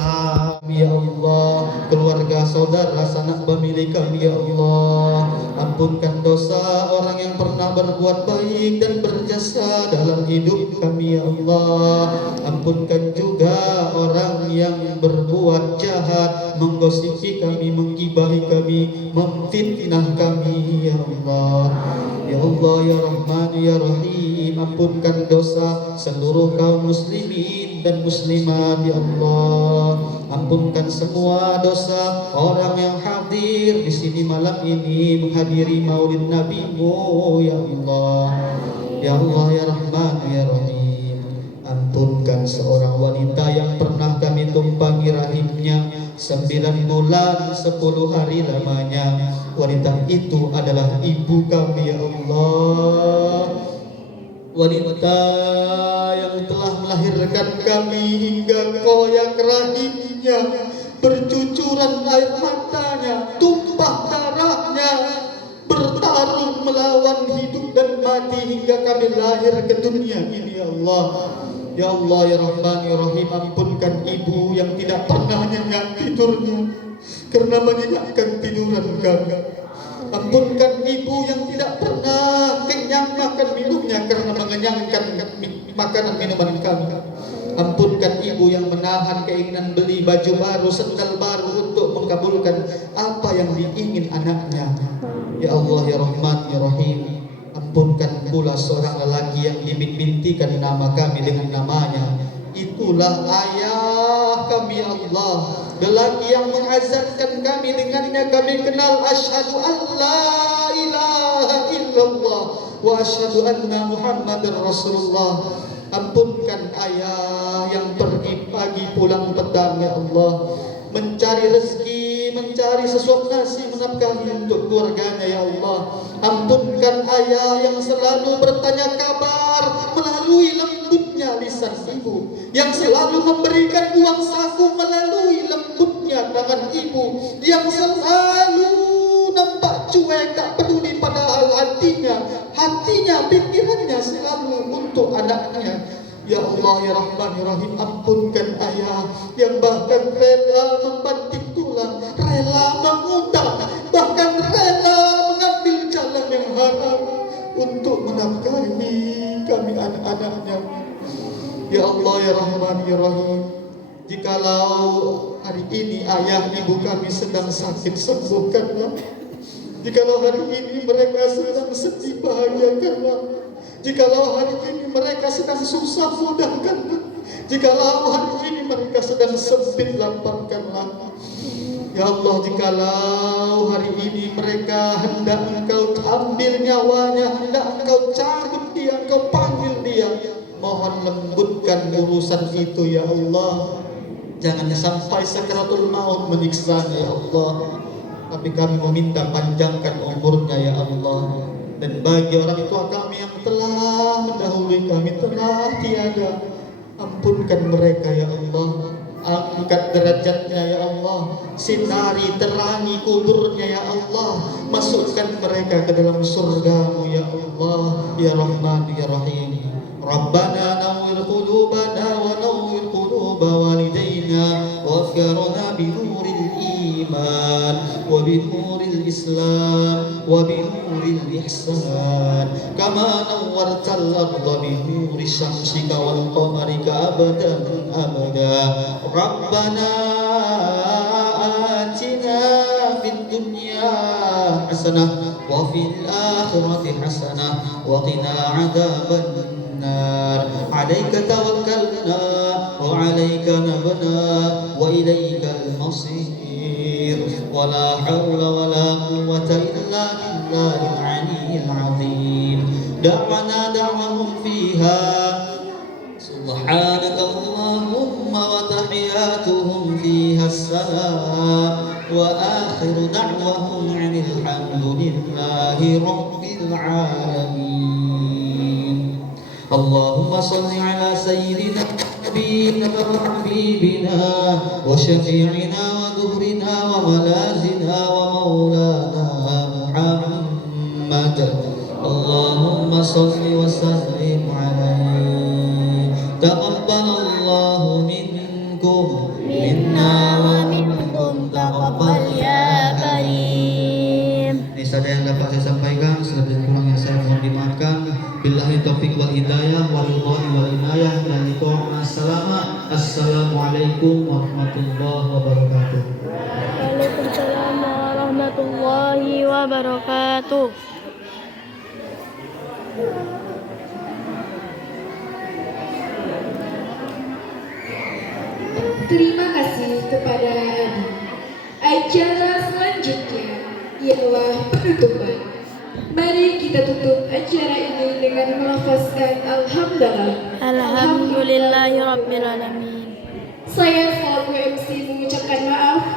kami ya Allah, keluarga saudara sanak pemilik kami ya Allah. Ampunkan dosa orang yang pernah berbuat baik dan berjasa dalam hidup kami ya Allah. Ampunkan juga orang yang berbuat jahat, menggosipi kami, menggibahi kami, memfitnah kami ya Allah. Ya Allah ya Rahman ya Rahim, ampunkan dosa seluruh kaum muslimin dan muslimat ya Allah. Ampunkan semua dosa orang yang hadir di sini malam ini menghadiri Maulid Nabi-Mu ya Allah. Ya Allah ya Rahman ya Rahim, ampunkan seorang wanita yang pernah kami tumpangi rahimnya 9 bulan 10 hari lamanya. Wanita itu adalah ibu kami ya Allah. Wanita yang telah melahirkan kami hingga koyak rahimnya, bercucuran air matanya, tumpah darahnya, bertarung melawan hidup dan mati hingga kami lahir ke dunia ini ya Allah. Ya Allah ya Rahman ya Rahim, ampunkan ibu yang tidak pernah nyenyak tidurnya karena menyenyakkan tiduran kami. Ampunkan ibu yang tidak pernah kenyang makan minumnya karena mengenyangkan makanan minuman kami. Ampunkan ibu yang menahan keinginan beli baju baru, sandal baru untuk mengabulkan apa yang diingin anaknya. Ya Allah ya Rahman ya Rahim, ampunkan pula seorang lelaki yang dibintikan nama kami dengan namanya. Itulah ayah kami ya Allah, lelaki yang mengazankan kami, dengannya kami kenal asyhadu an la ilaha illallah wa asyhadu anna Muhammadar Rasulullah. Ampunkan ayah yang pergi pagi pulang petang ya Allah, mencari rezeki, mencari sesuap nasi menafkahi untuk keluarganya ya Allah. Ampunkan ayah yang selalu bertanya kabar melalui lembutnya lisan ibu, yang selalu memberikan uang saku melalui lembutnya tangan ibu, yang selalu nampak cuek tak peduli padahal hatinya, pikirannya selalu untuk anaknya. Ya Allah ya Rahman ya Rahim, ampunkan ayah yang bahkan rela membanting tulang, rela mengutang, bahkan rela mengambil jalan yang haram untuk menafkahi kami anak-anaknya. Ya Allah ya Rahman ya Rahim, jikalau hari ini ayah ibu kami sedang sakit, sembuhkanlah. Jikalau hari ini mereka sedang sedih, bahagiakanlah. Jikalau hari ini mereka sedang susah, mudahkanlah. Jikalau hari ini mereka sedang sempit, lapangkanlah. Ya Allah, jikalau hari ini mereka hendak Engkau ambil nyawanya, hendak Engkau cabut dia, Engkau panggil dia, mohon lembutkan urusan itu ya Allah. Jangan sampai sakaratul maut menyiksanya ya Allah. Tapi kami meminta panjangkan umurnya ya Allah. Dan bagi orang tua kami yang telah mendahului kami, telah tiada, ampunkan mereka ya Allah. Angkat derajatnya ya Allah, sinari terangi kuburnya ya Allah, masukkan mereka ke dalam surgamu ya Allah ya Rahman ya Rahim. Rabbana nawwir qulubana wa nawwir quluba walidayna waghfirna bi nuril iman wa bi nuril islam wa bi nuril ihsan kama nawwartal arda bi nuri syamsika wal qamarika abadan abada. Rabbana atina fid dunya hasanah wa fil akhirati hasanah wa qina adzaban النار. عليك توكلنا وعليك نبنا وإليك المصير ولا حول ولا قوة إلا بالله العلي العظيم. دعنا دعوهم فيها سبحانك اللهم وتحياتهم فيها السلام وآخر دعوهم عن الحمد لله رب العالمين. اللهم صل على سيدنا نبينا وحبيبنا وشفيعنا وذهرنا وملاذنا ومولانا محمد. اللهم صل وسلم عليه. تقبل الله منكم Billahi taufiq wal hidayah walillahi wal inayah dan iqamah salama. Assalamualaikum warahmatullahi wabarakatuh. Waalaikumsalam warahmatullahi wabarakatuh. Terima kasih kepada Abi. Acara selanjutnya ialah penutupan. Mari kita tutup acara ini dengan melafazkan Alhamdulillah. Alhamdulillahi rabbil alamin. Saya selaku MC mengucapkan maaf